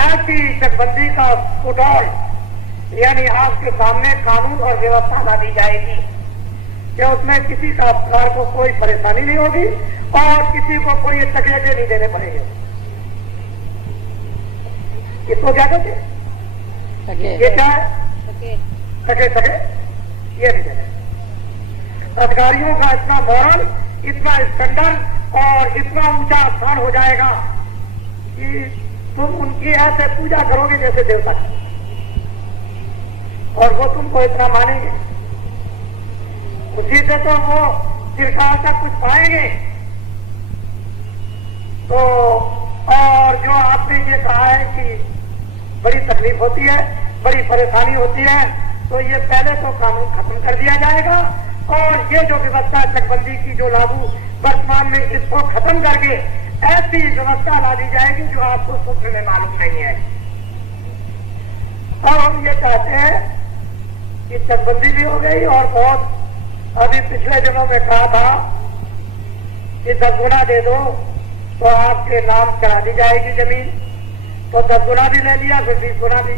ऐसी चकबंदी का फुटबॉल यानी आपके सामने कानून और व्यवस्था ला दी जाएगी कि उसमें किसी काश्तकार को कोई परेशानी नहीं होगी और किसी को कोई तकलीफें नहीं देने पड़ेंगे। इसको क्या कहते हैं? ये क्या है? सके ये नहीं देने। अधिकारियों का इतना मॉरल, इतना स्टैंडर्ड और इतना ऊंचा स्थान हो जाएगा कि तुम उनकी ऐसे पूजा करोगे जैसे देवता, और वो तुमको इतना मानेंगे, उसी से तो वो सरकार तक कुछ पाएंगे। तो और जो आपने ये कहा है कि बड़ी तकलीफ होती है, बड़ी परेशानी होती है, तो ये पहले तो कानून खत्म कर दिया जाएगा और ये जो व्यवस्था चकबंदी की जो लागू वर्तमान में, इसको खत्म करके ऐसी व्यवस्था ला दी जाएगी जो आपको सूत्र में मालूम नहीं है। और हम ये चाहते हैं कि चकबंदी भी हो गई और बहुत, अभी पिछले दिनों में कहा था कि 10 गुना दे दो तो आपके नाम करा दी जाएगी जमीन, तो 10 गुना भी ले लिया, फिर 20 गुना भी।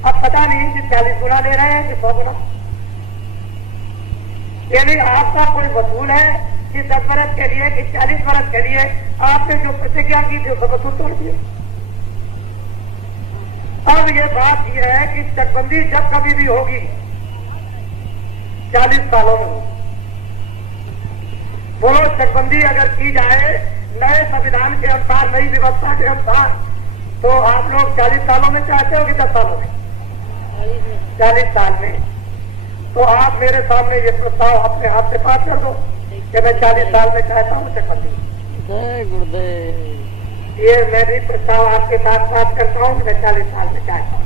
अब पता नहीं कि 40 गुना ले रहे हैं कि 100 गुना। यानी आपका कोई वसूल है कि 10 वर्ष के लिए कि 40 वर्ष के लिए आपने जो प्रतिज्ञा की थी उसको वसूल तोड़ दिए। अब ये बात यह है कि चकबंदी जब कभी भी होगी 40 सालों में होगी। बोलो, चकबंदी अगर की जाए नए संविधान के अनुसार, नई व्यवस्था के अनुसार, तो आप लोग 40 सालों में चाहते हो कि 10 सालों में? 40 साल में। तो आप मेरे सामने ये प्रस्ताव अपने हाथ से पास कर दो कि मैं 40 साल में चाहता हूँ चकबंदी। जय गुरुदेव। ये मैं भी प्रस्ताव आपके साथ पास करता हूँ, मैं 40 साल में चाहता हूँ।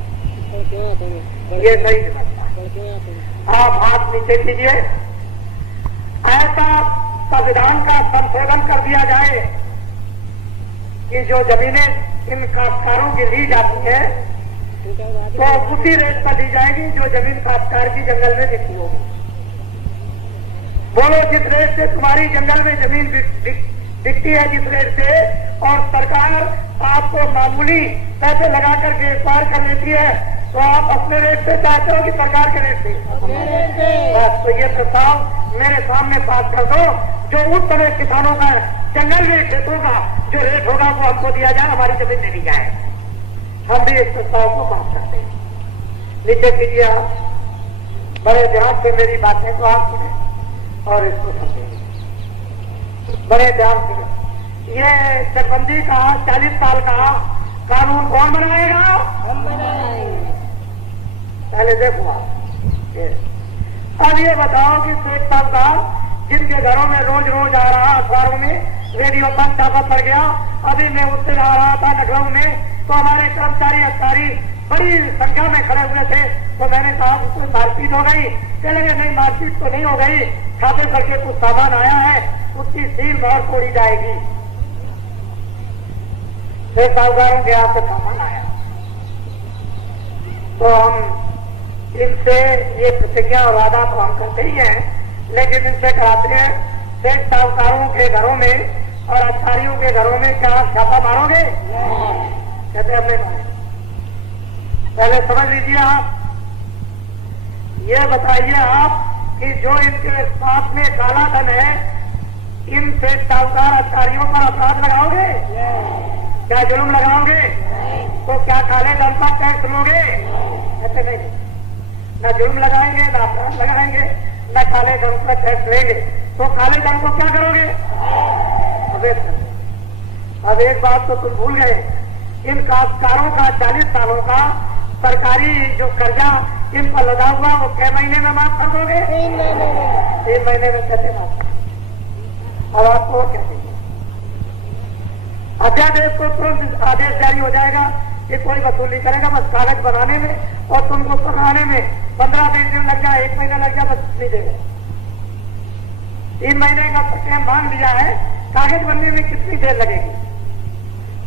ये नई व्यवस्था। आप हाथ नीचे कीजिए। ऐसा संविधान का संशोधन कर दिया जाए कि जो जमीनें इन काश्तकारों की ली जाती है तो उसी रेट पर दी जाएगी जो जमीन काश्तकार की जंगल में बिकती होगी। बोलो, जिस रेट से तुम्हारी जंगल में जमीन बिकती है, जिस रेट से, और सरकार आपको मामूली पैसे लगा करके एक्वायर कर लेती है, तो आप अपने रेट से चाहते हो कि सरकार के रेट से? बस, तो ये प्रस्ताव मेरे सामने पास कर दो। जो उस समय किसानों का जंगल में खेतों का जो रेट होगा वो हमको दिया जाए, हमारी जमीन दे दी जाए। हम भी इस प्रस्ताव को पास करते हैं। नीचे कीजिए आप। बड़े ध्यान से मेरी बातें को आप सुने और इसको समझेंगे बड़े ध्यान से। ये चकबंदी का 40 साल का कानून कौन बनाएगा? हम बनाएंगे। पहले देखो आप। अब ये बताओ कि शेख साहब जिनके घरों में रोज रोज आ रहा, अखबारों में, रेडियो पर छापा पड़ गया, अभी मैं उस दिन आ रहा था लखनऊ में, तो हमारे कर्मचारी अधिकारी बड़ी संख्या में खड़े हुए थे। तो मैंने कहा कि कोई मारपीट हो गई? कह लगे नहीं, मारपीट तो नहीं हो गई, छापे करके कुछ सामान आया है, उसकी सील मोहर तोड़ी जाएगी। शेख साहूकारों के यहाँ से सामान आया तो हम इनसे ये प्रतिज्ञा और वादा तो हम करते ही हैं, लेकिन इनसे कराते हैं शेख साहूकारों के घरों में और अधिकारियों के घरों में क्या छापा मारोगे? कहते हमने मारे। पहले समझ लीजिए आप। ये बताइए आप कि जो इनके साथ में काला धन है, इन शेख साहूकार अधिकारियों पर अपराध लगाओगे? क्या जुर्म लगाओगे? तो क्या काले धन पर टैक्स लोगे? कहते नहीं, न जुर्म लगाएंगे, न अपराध लगाएंगे, न काले धन पर टैक्स लेंगे। तो काले धन को क्या करोगे? अब एक बात तो तुम भूल गए, इन काश्तकारों का 40 सालों का सरकारी जो कर्जा इन पर लगा हुआ वो कै महीने में माफ कर दोगे? 3 महीने में। 3 महीने में कैसे माफ? अब आपको क्या चाहिए? अध्यादेश को तुरंत आदेश जारी हो जाएगा कि कोई वसूल नहीं करेगा, बस कागज बनाने में और तुमको पकड़ाने में 15-20 दिन लग जाए, 1 महीना लग जाए, बस नहीं देगा। 3 महीने का टाइम मांग लिया है, कागज बनने में कितनी देर लगेगी?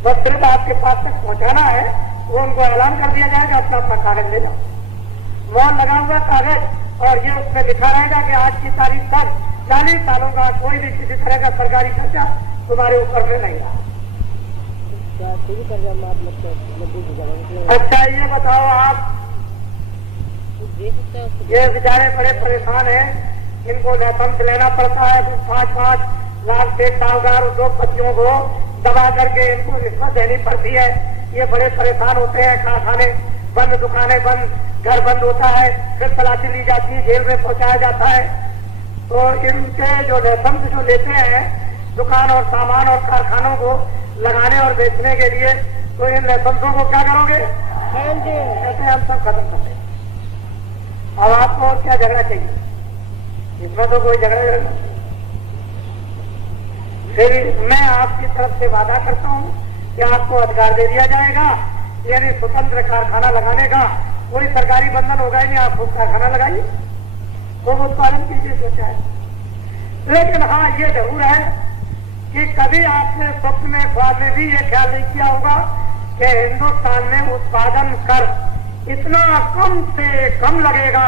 बस सिर्फ आपके पास तक पहुंचाना है, वो उनको ऐलान कर दिया जाएगा, अपना अपना कागज ले जाओ। मोहर लगा हुआ कागज और ये उसमें लिखा रहेगा कि आज की तारीख तक 40 सालों का कोई भी किसी तरह का सरकारी खर्चा तुम्हारे ऊपर में नहीं रहा। अच्छा, ये बताओ आप, ये बेचारे बड़े परेशान हैं, इनको लाइसेंस लेना पड़ता है, 5-5 लाख शेख साहूकार उद्योगपतियों को दबा करके इनको रिश्वत देनी पड़ती है। ये बड़े परेशान होते हैं, कारखाने बंद, दुकानें बंद, घर बंद होता है, फिर तलाशी ली जाती है, जेल में पहुंचाया जाता है। तो इनके जो लाइसेंस जो लेते हैं दुकान और सामान और कारखानों को लगाने और बेचने के लिए, तो इन लाइसेंसों को क्या करोगे? कहते हैं हम सब खत्म कर दें। अब आपको और क्या झगड़ा चाहिए? इसमें तो कोई झगड़ा नहीं। फिर मैं आपकी तरफ से वादा करता हूँ कि आपको अधिकार दे दिया जाएगा, यानी स्वतंत्र कारखाना लगाने का। कोई सरकारी बंधन होगा ही नहीं, आप खुद कारखाना लगाइए, खूब उत्पादन कीजिए जो चाहे। लेकिन हाँ, ये जरूर है कि कभी आपने स्वप्न में, ख्वाब में भी ये ख्याल नहीं किया होगा कि हिंदुस्तान में उत्पादन कर इतना कम से कम लगेगा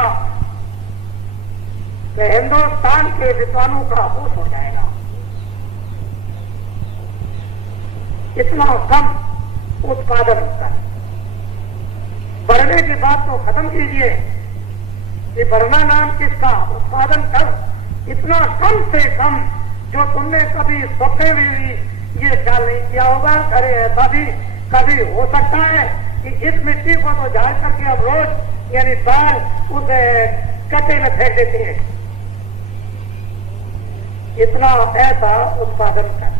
कि हिंदुस्तान के विद्वानों का होश हो जाएगा। इतना कम उत्पादन कर, बढ़ने की बात तो खत्म कीजिए कि बढ़ना नाम किसका? उत्पादन कर इतना कम से कम जो तुमने कभी स्वप्न में भी ये ख्याल नहीं किया होगा। अरे ऐसा भी कभी हो सकता है कि इस मिट्टी को तो झाड़ करके हम रोज यानी बाल उस कटे में फेंक देते हैं। इतना ऐसा उत्पादन कर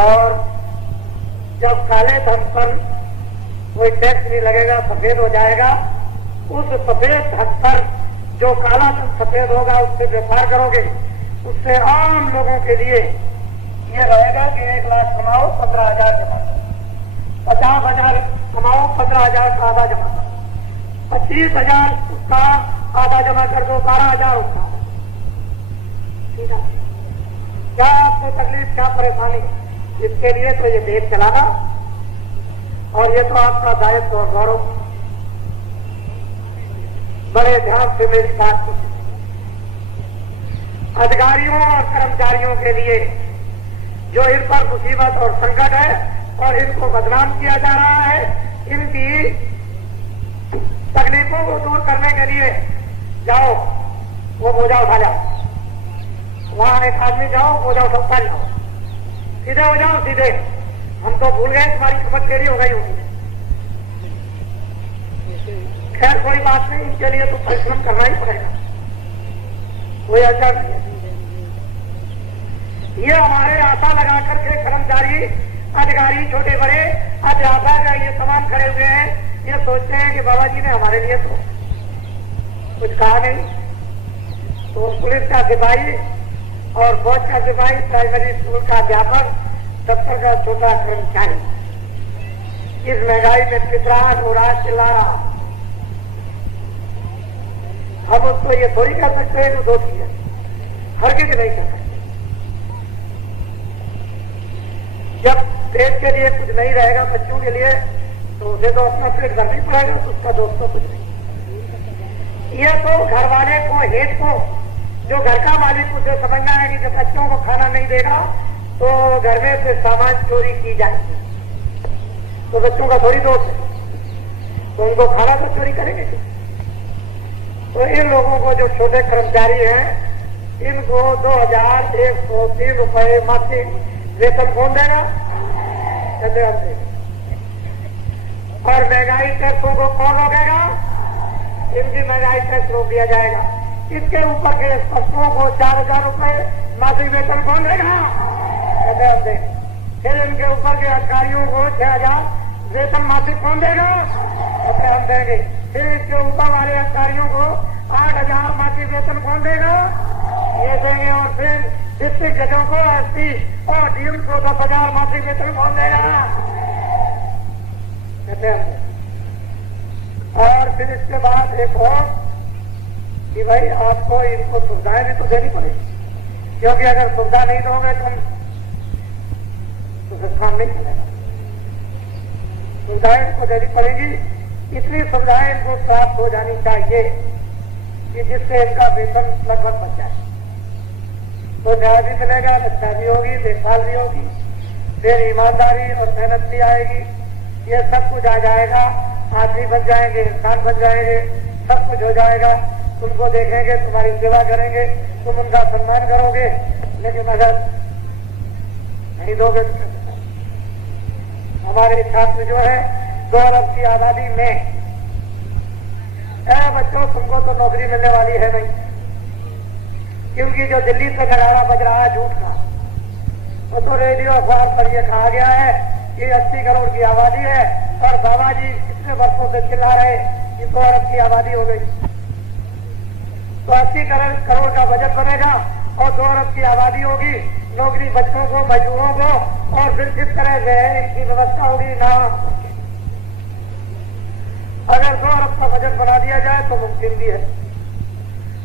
और जब काले धन पर कोई टैक्स नहीं लगेगा, सफेद हो जाएगा। उस सफेद धन पर जो काला धन सफेद होगा उससे व्यापार करोगे, उससे आम लोगों के लिए ये रहेगा कि 1 लाख कमाओ 15,000 जमा करो, 50,000 कमाओ 15,000 का आधा जमा करो, 25,000 उसका आधा जमा कर दो, 12,000 उसका। ठीक है, क्या आपको तकलीफ, क्या परेशानी? इसके लिए तो ये देश चलाना और ये तो आपका दायित्व और गौरव। बड़े ध्यान से मेरी बात सुनिए। अधिकारियों और कर्मचारियों के लिए जो इन पर मुसीबत और संकट है और इनको बदनाम किया जा रहा है, इनकी तकलीफों को दूर करने के लिए जाओ, वो बोझा उठा जाओ। वहां एक आदमी जाओ, बोझा उठा जाओ, सीधे हो जाओ, सीधे। हम तो भूल गए, तुम्हारी समझ टेढ़ी हो गई होगी। खैर कोई बात नहीं, इनके लिए तो परिश्रम करना ही पड़ेगा, कोई ऐसा नहीं है। ये हमारे आशा लगा करके कर्मचारी, अधिकारी, छोटे बड़े, अध्यापक ये तमाम खड़े हुए हैं। ये सोचते हैं कि बाबा जी ने हमारे लिए तो कुछ कहा नहीं। तो पुलिस का सिपाही और फौज का सिपाही, प्राइमरी स्कूल का अध्यापक, दफ्तर का छोटा कर्मचारी इस महंगाई में पितराहट हो रहा, चिल्ला रहा। हम उसको ये थोड़ी कर सकते हैं, वो दोषी है, हरगिज नहीं कर सकते। जब पेट के लिए कुछ नहीं रहेगा बच्चों के लिए, तो उसे तो अपना पेट भरना ही पड़ेगा, तो उसका दोस्त तो कुछ नहीं। ये तो घर वाले को, हेड को, जो घर का मालिक, उसे समझना है कि जब बच्चों को खाना नहीं देगा तो घर में से सामान चोरी की जाएगी, तो बच्चों का थोड़ी दोष है, तो उनको खाना तो चोरी करेंगे। तो इन लोगों को, जो छोटे कर्मचारी हैं, इनको 2,103 रुपए मासिक वेतन कौन देगा? और महंगाई टैक्सों को कौन रोकेगा? इनकी महंगाई टैक्स रोक दिया जाएगा। इसके ऊपर के स्पष्टों को 4,000 रुपए मासिक वेतन कौन देगा? फिर इनके ऊपर के अधिकारियों को 6,000 वेतन मासिक कौन देगा? हम देंगे। फिर इसके ऊपर वाले अधिकारियों को 8,000 मासिक वेतन कौन देगा? ये देंगे। और फिर डिस्ट्रिक्ट जजों को, एसपी और डीएम को 10,000 मासिक वेतन कौन देगा? और फिर इसके बाद एक और कि भाई आपको इनको सुविधाएं भी तो देनी पड़ेगी, क्योंकि अगर सुविधा नहीं दोगे तो संस्थान नहीं चलेगा। सुविधाएं इनको देनी पड़ेगी। इतनी सुविधाएं इनको प्राप्त हो जानी चाहिए कि जिससे इनका वेतन लगभग बच जाए। तो न्याय भी मिलेगा, रक्षा भी होगी, देखभाल भी होगी, फिर ईमानदारी और मेहनत भी आएगी। ये सब कुछ आ जाएगा, आदमी बन जाएंगे, इंसान बन जाएंगे, सब कुछ हो जाएगा। तुमको देखेंगे, तुम्हारी सेवा करेंगे, तुम उनका सम्मान करोगे। लेकिन अगर नहीं दोगे तो हमारे छात्र जो है 2 अरब की आबादी में, बच्चों तुमको तो नौकरी मिलने वाली है नहीं, क्योंकि जो दिल्ली से नगाड़ा बज रहा है झूठ का, तो रेडियो अखबार पर यह कहा गया है कि 80 करोड़ की आबादी है और बाबा जी कितने वर्षों से चिल्ला रहे कि 2 अरब की आबादी हो गई। तो 80 करोड़ का बजट बनेगा और 2 अरब की आबादी होगी, नौकरी बच्चों को, मजदूरों को, और फिर किस तरह से इसकी व्यवस्था होगी ना। अगर 2 अरब का बजट बना दिया जाए तो मुमकिन भी है।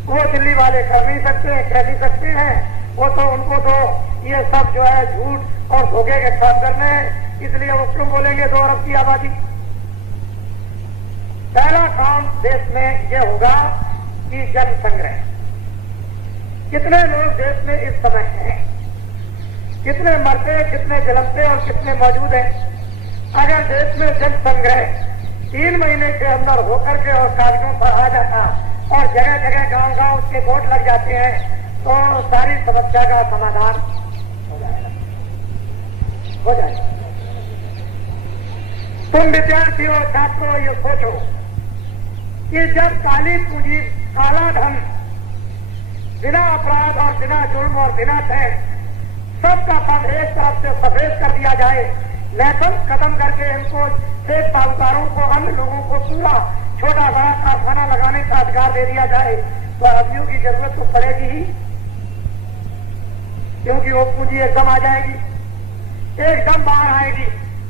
वो दिल्ली वाले कर नहीं सकते, कह नहीं सकते हैं, वो तो उनको तो ये सब जो है झूठ और धोखे के काम करने हैं, इसलिए वो क्यों बोलेंगे 2 अरब की आबादी। पहला काम देश में ये होगा कि जन संग्रह। कितने लोग देश में इस समय हैं, कितने मरते, कितने जन्मते और कितने मौजूद हैं। अगर देश में जन संग्रह 3 महीने के अंदर होकर के और कागजों पर आ जाता और जगह जगह गांव गांव उसके वोट लग जाते हैं तो सारी समस्या का समाधान हो जाएगा। तुम विद्यार्थियों छात्रों ये सोचो कि जब काली पूंजी काला धन बिना अपराध और बिना जुर्म और बिना टैक्स सबका पद एक तरफ से सफेद कर दिया जाए, लैसन कदम करके इनको शेख साहूकारों को अन्य लोगों को पूरा छोटा बड़ा कारखाना लगाने का अधिकार दे दिया जाए, तो आदमियों की जरूरत तो पड़ेगी ही, क्योंकि वो पूंजी एकदम आ जाएगी, एकदम बाहर आएगी।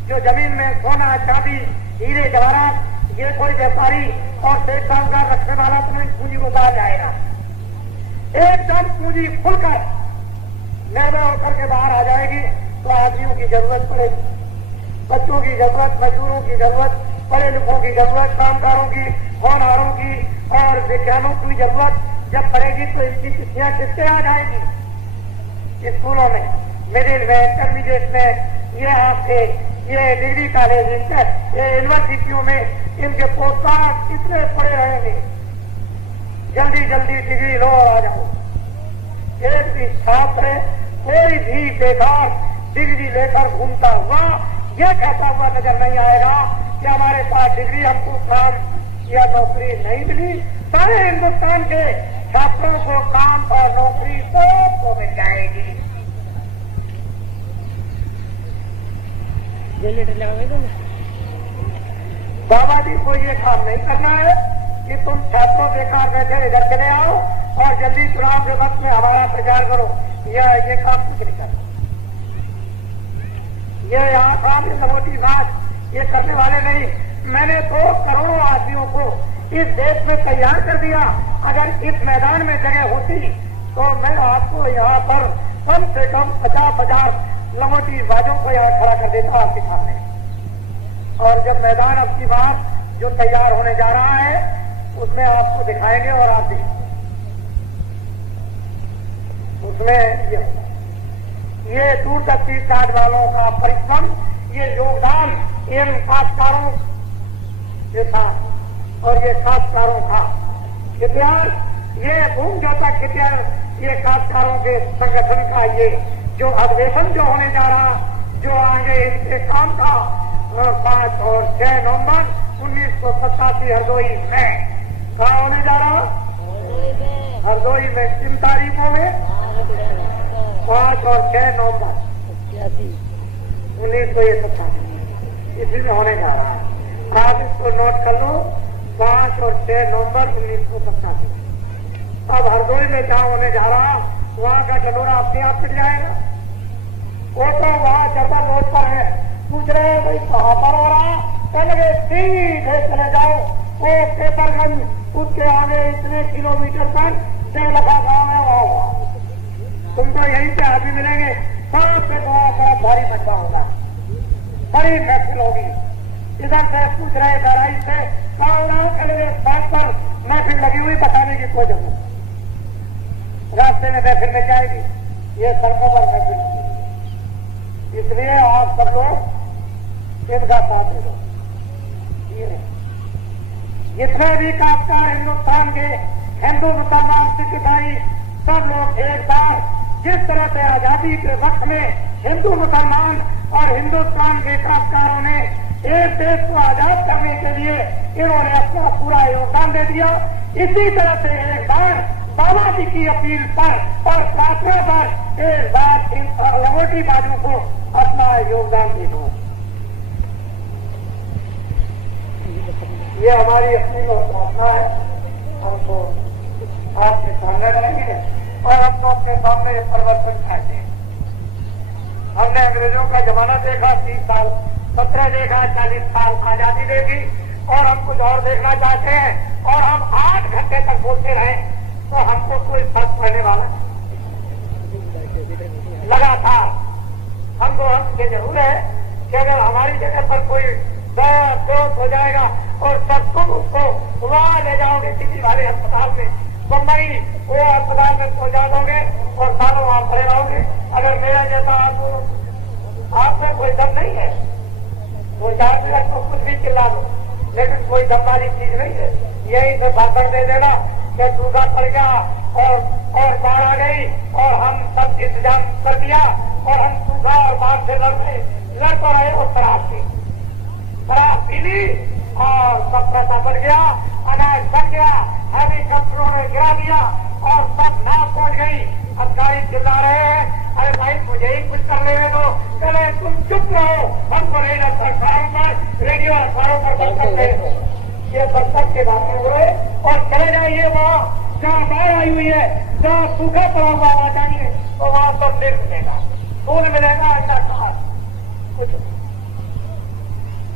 जो जमीन में सोना चांदी हीरे जवाहरात ये कोई व्यापारी और शेख साहूकार रखने वाला तो नहीं, पूंजी को बाहर जाएगा। एकदम पूंजी खुलकर निर्भय होकर के बाहर आ जाएगी तो आदमियों की जरूरत पड़ेगी, बच्चों की जरूरत, मजदूरों की जरूरत, पढ़े लिखों की जरूरत, कामगारों की, होनहारों की और विज्ञानों की जरूरत जब पड़ेगी तो इनकी तिथियां किससे आ जाएगी? स्कूलों में, मिडिल में, इंटरमीडिएट में, ये आपके ये डिग्री कॉलेज, ये यूनिवर्सिटियों में इनके पोस्टकार्ड कितने पड़े रहेंगे। जल्दी जल्दी डिग्री लो और आ जाओ। एक भी छात्र कोई भी बेकार डिग्री लेकर घूमता हुआ ये कहता हुआ नजर नहीं आएगा कि हमारे पास डिग्री, हमको काम या नौकरी नहीं मिली। सारे हिंदुस्तान के छात्रों को काम और नौकरी सबको मिल जाएगी। बाबा जी को ये काम नहीं करना है कि तुम छात्रों बेकार बैठे इधर चले आओ और जल्दी चुनाव के वक्त में हमारा प्रचार करो, या ये काम कुछ नहीं करना। ये यहाँ काम लंगोटी नाच ये करने वाले नहीं। मैंने तो करोड़ों आदमियों को इस देश में तैयार कर दिया। अगर इस मैदान में जगह होती तो मैं आपको यहाँ पर कम से कम 50,000 लंगोटी बाजों को यहाँ खड़ा कर देता आपके सामने। और जब मैदान अब की बार जो तैयार होने जा रहा है उसमें आपको दिखाएंगे और आप देखेंगे उसमें ये दूरदर्शी कार्ड वालों का परिश्रम, ये योगदान इन काश्तकारों के साथ और ये काश्तकारों का इतिहास, ये भूम जोता इतिहास, ये काश्तकारों के संगठन का ये जो अधिवेशन जो होने जा रहा, जो आगे इनके काम का 5 और 6 नवंबर 1987 हरदोई में कहाँ होने जा रहा? हरदोई में। किन तारीखों में? 5 और 6 नवंबर 1987 इसी में होने जा रहा है। आप इसको नोट कर लो, 5 और 6 नवंबर 1987। अब हरदोई में जहाँ होने जा रहा वहाँ का डलोरा अपने आप मिल जाएगा। वो तो वहाँ जर्मन रोड पर है, पूछ रहे हैं भाई कहाँ पर हो रहा? पहले सीधे चले जाओ, वो पेपरगंज, उसके आगे इतने किलोमीटर पर देवलखा गाँव है, वहाँ तुमको यहीं पे आदमी मिलेंगे। सब पे बहुत भारी मचा होगा, बड़ी महफिल होगी। इधर से पूछ रहे लड़ाई से बात पर महफिल लगी हुई, बताने की कोई जरूरत। रास्ते में महफिल मिल जाएगी, ये सड़कों पर महफिल। इसलिए आप सब लोग इनका साथ दे दो। जितने भी काश्तकार हिंदुस्तान के, हिंदू मुसलमान सिख ईसाई सब लोग एक बार जिस तरह से आजादी के वक्त में हिंदू मुसलमान और हिंदुस्तान के काश्तकारों ने एक देश को आजाद करने के लिए इन्होंने अपना पूरा योगदान दे दिया, इसी तरह से एक बार बाबा जी की अपील पर और प्रार्थना पर एक बार इन लंगोटी बाजों को अपना योगदान दे दो। ये हमारी अपनी प्रार्थना है। हमको आपके सामने रहेंगे और हमको अपने सामने परिवर्तन चाहते हैं। हमने अंग्रेजों का जमाना देखा, 30 साल, 17 देखा, 40 साल आजादी देगी, और हम कुछ और देखना चाहते हैं। और हम 8 घंटे तक बोलते रहे तो हमको कोई फर्क पड़ने वाला लगातार हमको ये जरूर है कि अगर हमारी जगह पर कोई दोस्त हो जाएगा और सब तुम उसको वहां ले जाओगे किसी वाले अस्पताल में, मुंबई वो अस्पताल में पहुंचा दोगे और सालों वहां खड़े रहोगे। अगर मेरा जैसा आपको कोई दम नहीं है, वो चाहते तो कुछ भी चिल्ला दो, लेकिन कोई दम वाली चीज नहीं है। यही से भाषण दे देना कि सूखा पड़ गया और बाढ़ आ गई और हम सब इंतजाम कर दिया और हम सूखा और बाढ़ से लड़ तो रहे और शराब पी ली और सब पैसा बढ़ गया, अनाज बढ़ गया, हेलीकॉप्टरों ने गिरा दिया और सब नाव पहुंच गई। अब गाड़ी चिल्ला रहे हैं, अरे भाई मुझे ही कुछ कर लेने दो। चले तुम चुप रहो, हमको नहीं ना सरकारों पर रेडियो अखबारों पर दस्तक दे दो। ये दस्तक के बातें हुए और चले जाइए वहाँ जहाँ बाढ़ आई हुई है, जहाँ सूखा पड़ा हुआ आ जाइए तो वहाँ सब मिल मिलेगा, दूध मिलेगा, अंडा खास कुछ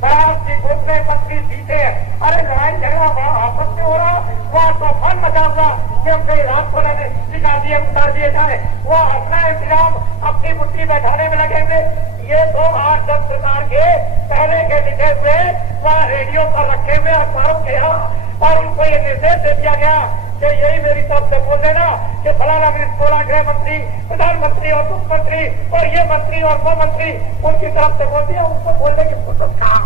शराब की ग्रुप में बच्ची जीते। अरे लड़ाई झगड़ा वहाँ आपस में हो रहा, वहाँ तूफान मचा हुआ कि हम कहीं राम को सिखा दिए उतार दिए जाए, वहाँ अपना इंतजाम अपनी मुट्ठी बैठाने में लगेंगे। ये तो 8-10 प्रकार के पहले के लिखे हुए वहाँ रेडियो पर रखे हुए अखबारों के यहाँ और उनको ये निर्देश दे दिया गया कि यही मेरी तरफ से बोल देना कि फलाना बोला गृह मंत्री, प्रधानमंत्री और मुख्यमंत्री और ये मंत्री और वो मंत्री उनकी तरफ से बोल दिया। उनको बोलने की फुर्सत कहाँ,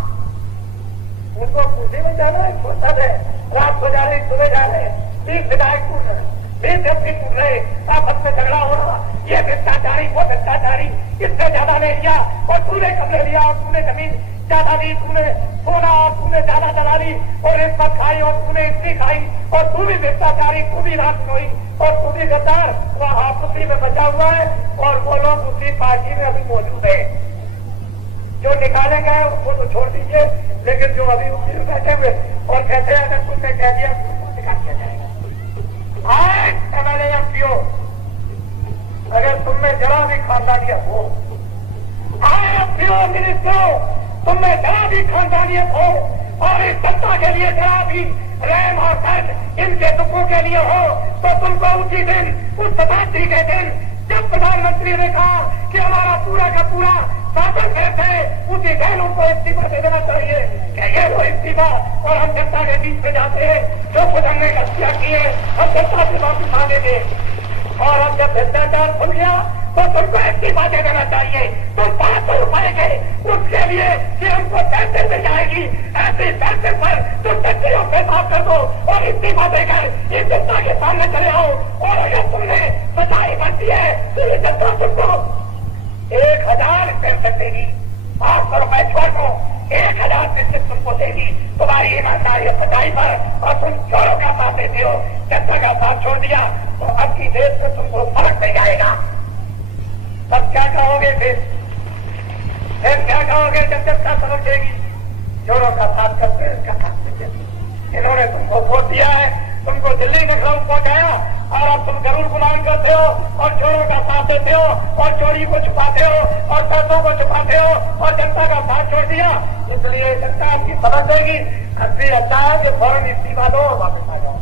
उनको खुशी में जाना है, फुर्सत है, रात को जा रही सुबह जा रहे, 30 विधायक टूट रहे, 20 एमपी टूट रहे, आपस में झगड़ा हो रहा, ये भ्रष्टाचारी वो भ्रष्टाचारी, इससे ज्यादा ले लिया और तूने कब ले लिया और तूने जमीन ज्यादा दी, तूने सोना और तूने ज्यादा दला ली और रिश्वत खाई और तूने इतनी खाई और तू भी भ्रष्टाचारी, तू भी रात सोई और तू भी गद्दार, वह आपसी में बचा हुआ है और वो लोग उसी पार्टी में अभी मौजूद है। जो निकाले गए उनको तो छोड़ दीजिए, लेकिन जो अभी उसी में बैठे हुए और कहते हैं अगर तुमने कह दिया तो निकाल दिया जाएगा। आज एमएलए एमपीओ अगर तुमने जरा भी खानदानियत हो, एमपीओ मिनिस्टरों तुमने जरा भी खानदानियत हो और इस सत्ता के लिए जरा भी रहम और दर्द इनके दुखों के लिए हो तो तुमको उसी दिन, उस शताब्दी के दिन जब प्रधानमंत्री ने कहा कि हमारा पूरा का पूरा शासन कैसे है, उसी दिन उनको इस्तीफा दे देना चाहिए कि ये वो इस्तीफा और हम जनता के बीच में जाते हैं, जो कुछ हमने गलतियां की है हम जनता से वापस मांगेंगे। और अब जब भ्रष्टाचार खुल गया तो तुमको इस्तीफा दे देना चाहिए। तुम 500 रुपए के उसके लिए कि हमको पेंशन मिल जाएगी, ऐसे पेंशन पर तुम टट्टियों पे साफ कर दो और इस्तीफा देकर इस जनता के सामने चले आओ। और अगर तुमने सच्चाई बनती है तो ये जनता तुमको 1000 पेंशन देगी, 500 रुपए छोड़ दो, 1000 पेंशन तुमको देगी तुम्हारी ईमानदारी और सच्चाई पर। और तुम चोरों का साथ देते हो, जनता का साथ छोड़ दिया तो अब की देश में तुमको फर्क नहीं आएगा। तब क्या कहोगे फिर क्या कहोगे जब जनता समझेगी? चोरों का साथ करते हैं, इसका साथ देते। इन्होंने तुमको वोट दिया है, तुमको दिल्ली लखनऊ पहुंचाया और अब तुम गरुड़ गुलाम करते हो और चोरों का साथ देते हो और चोरी को छुपाते हो और पैसों को छुपाते हो और जनता का साथ छोड़ दिया। इसलिए जनता आपकी समझ देगी। असली अच्छा है कि फौरन इस्तीफा दो और वापस आ जाओ।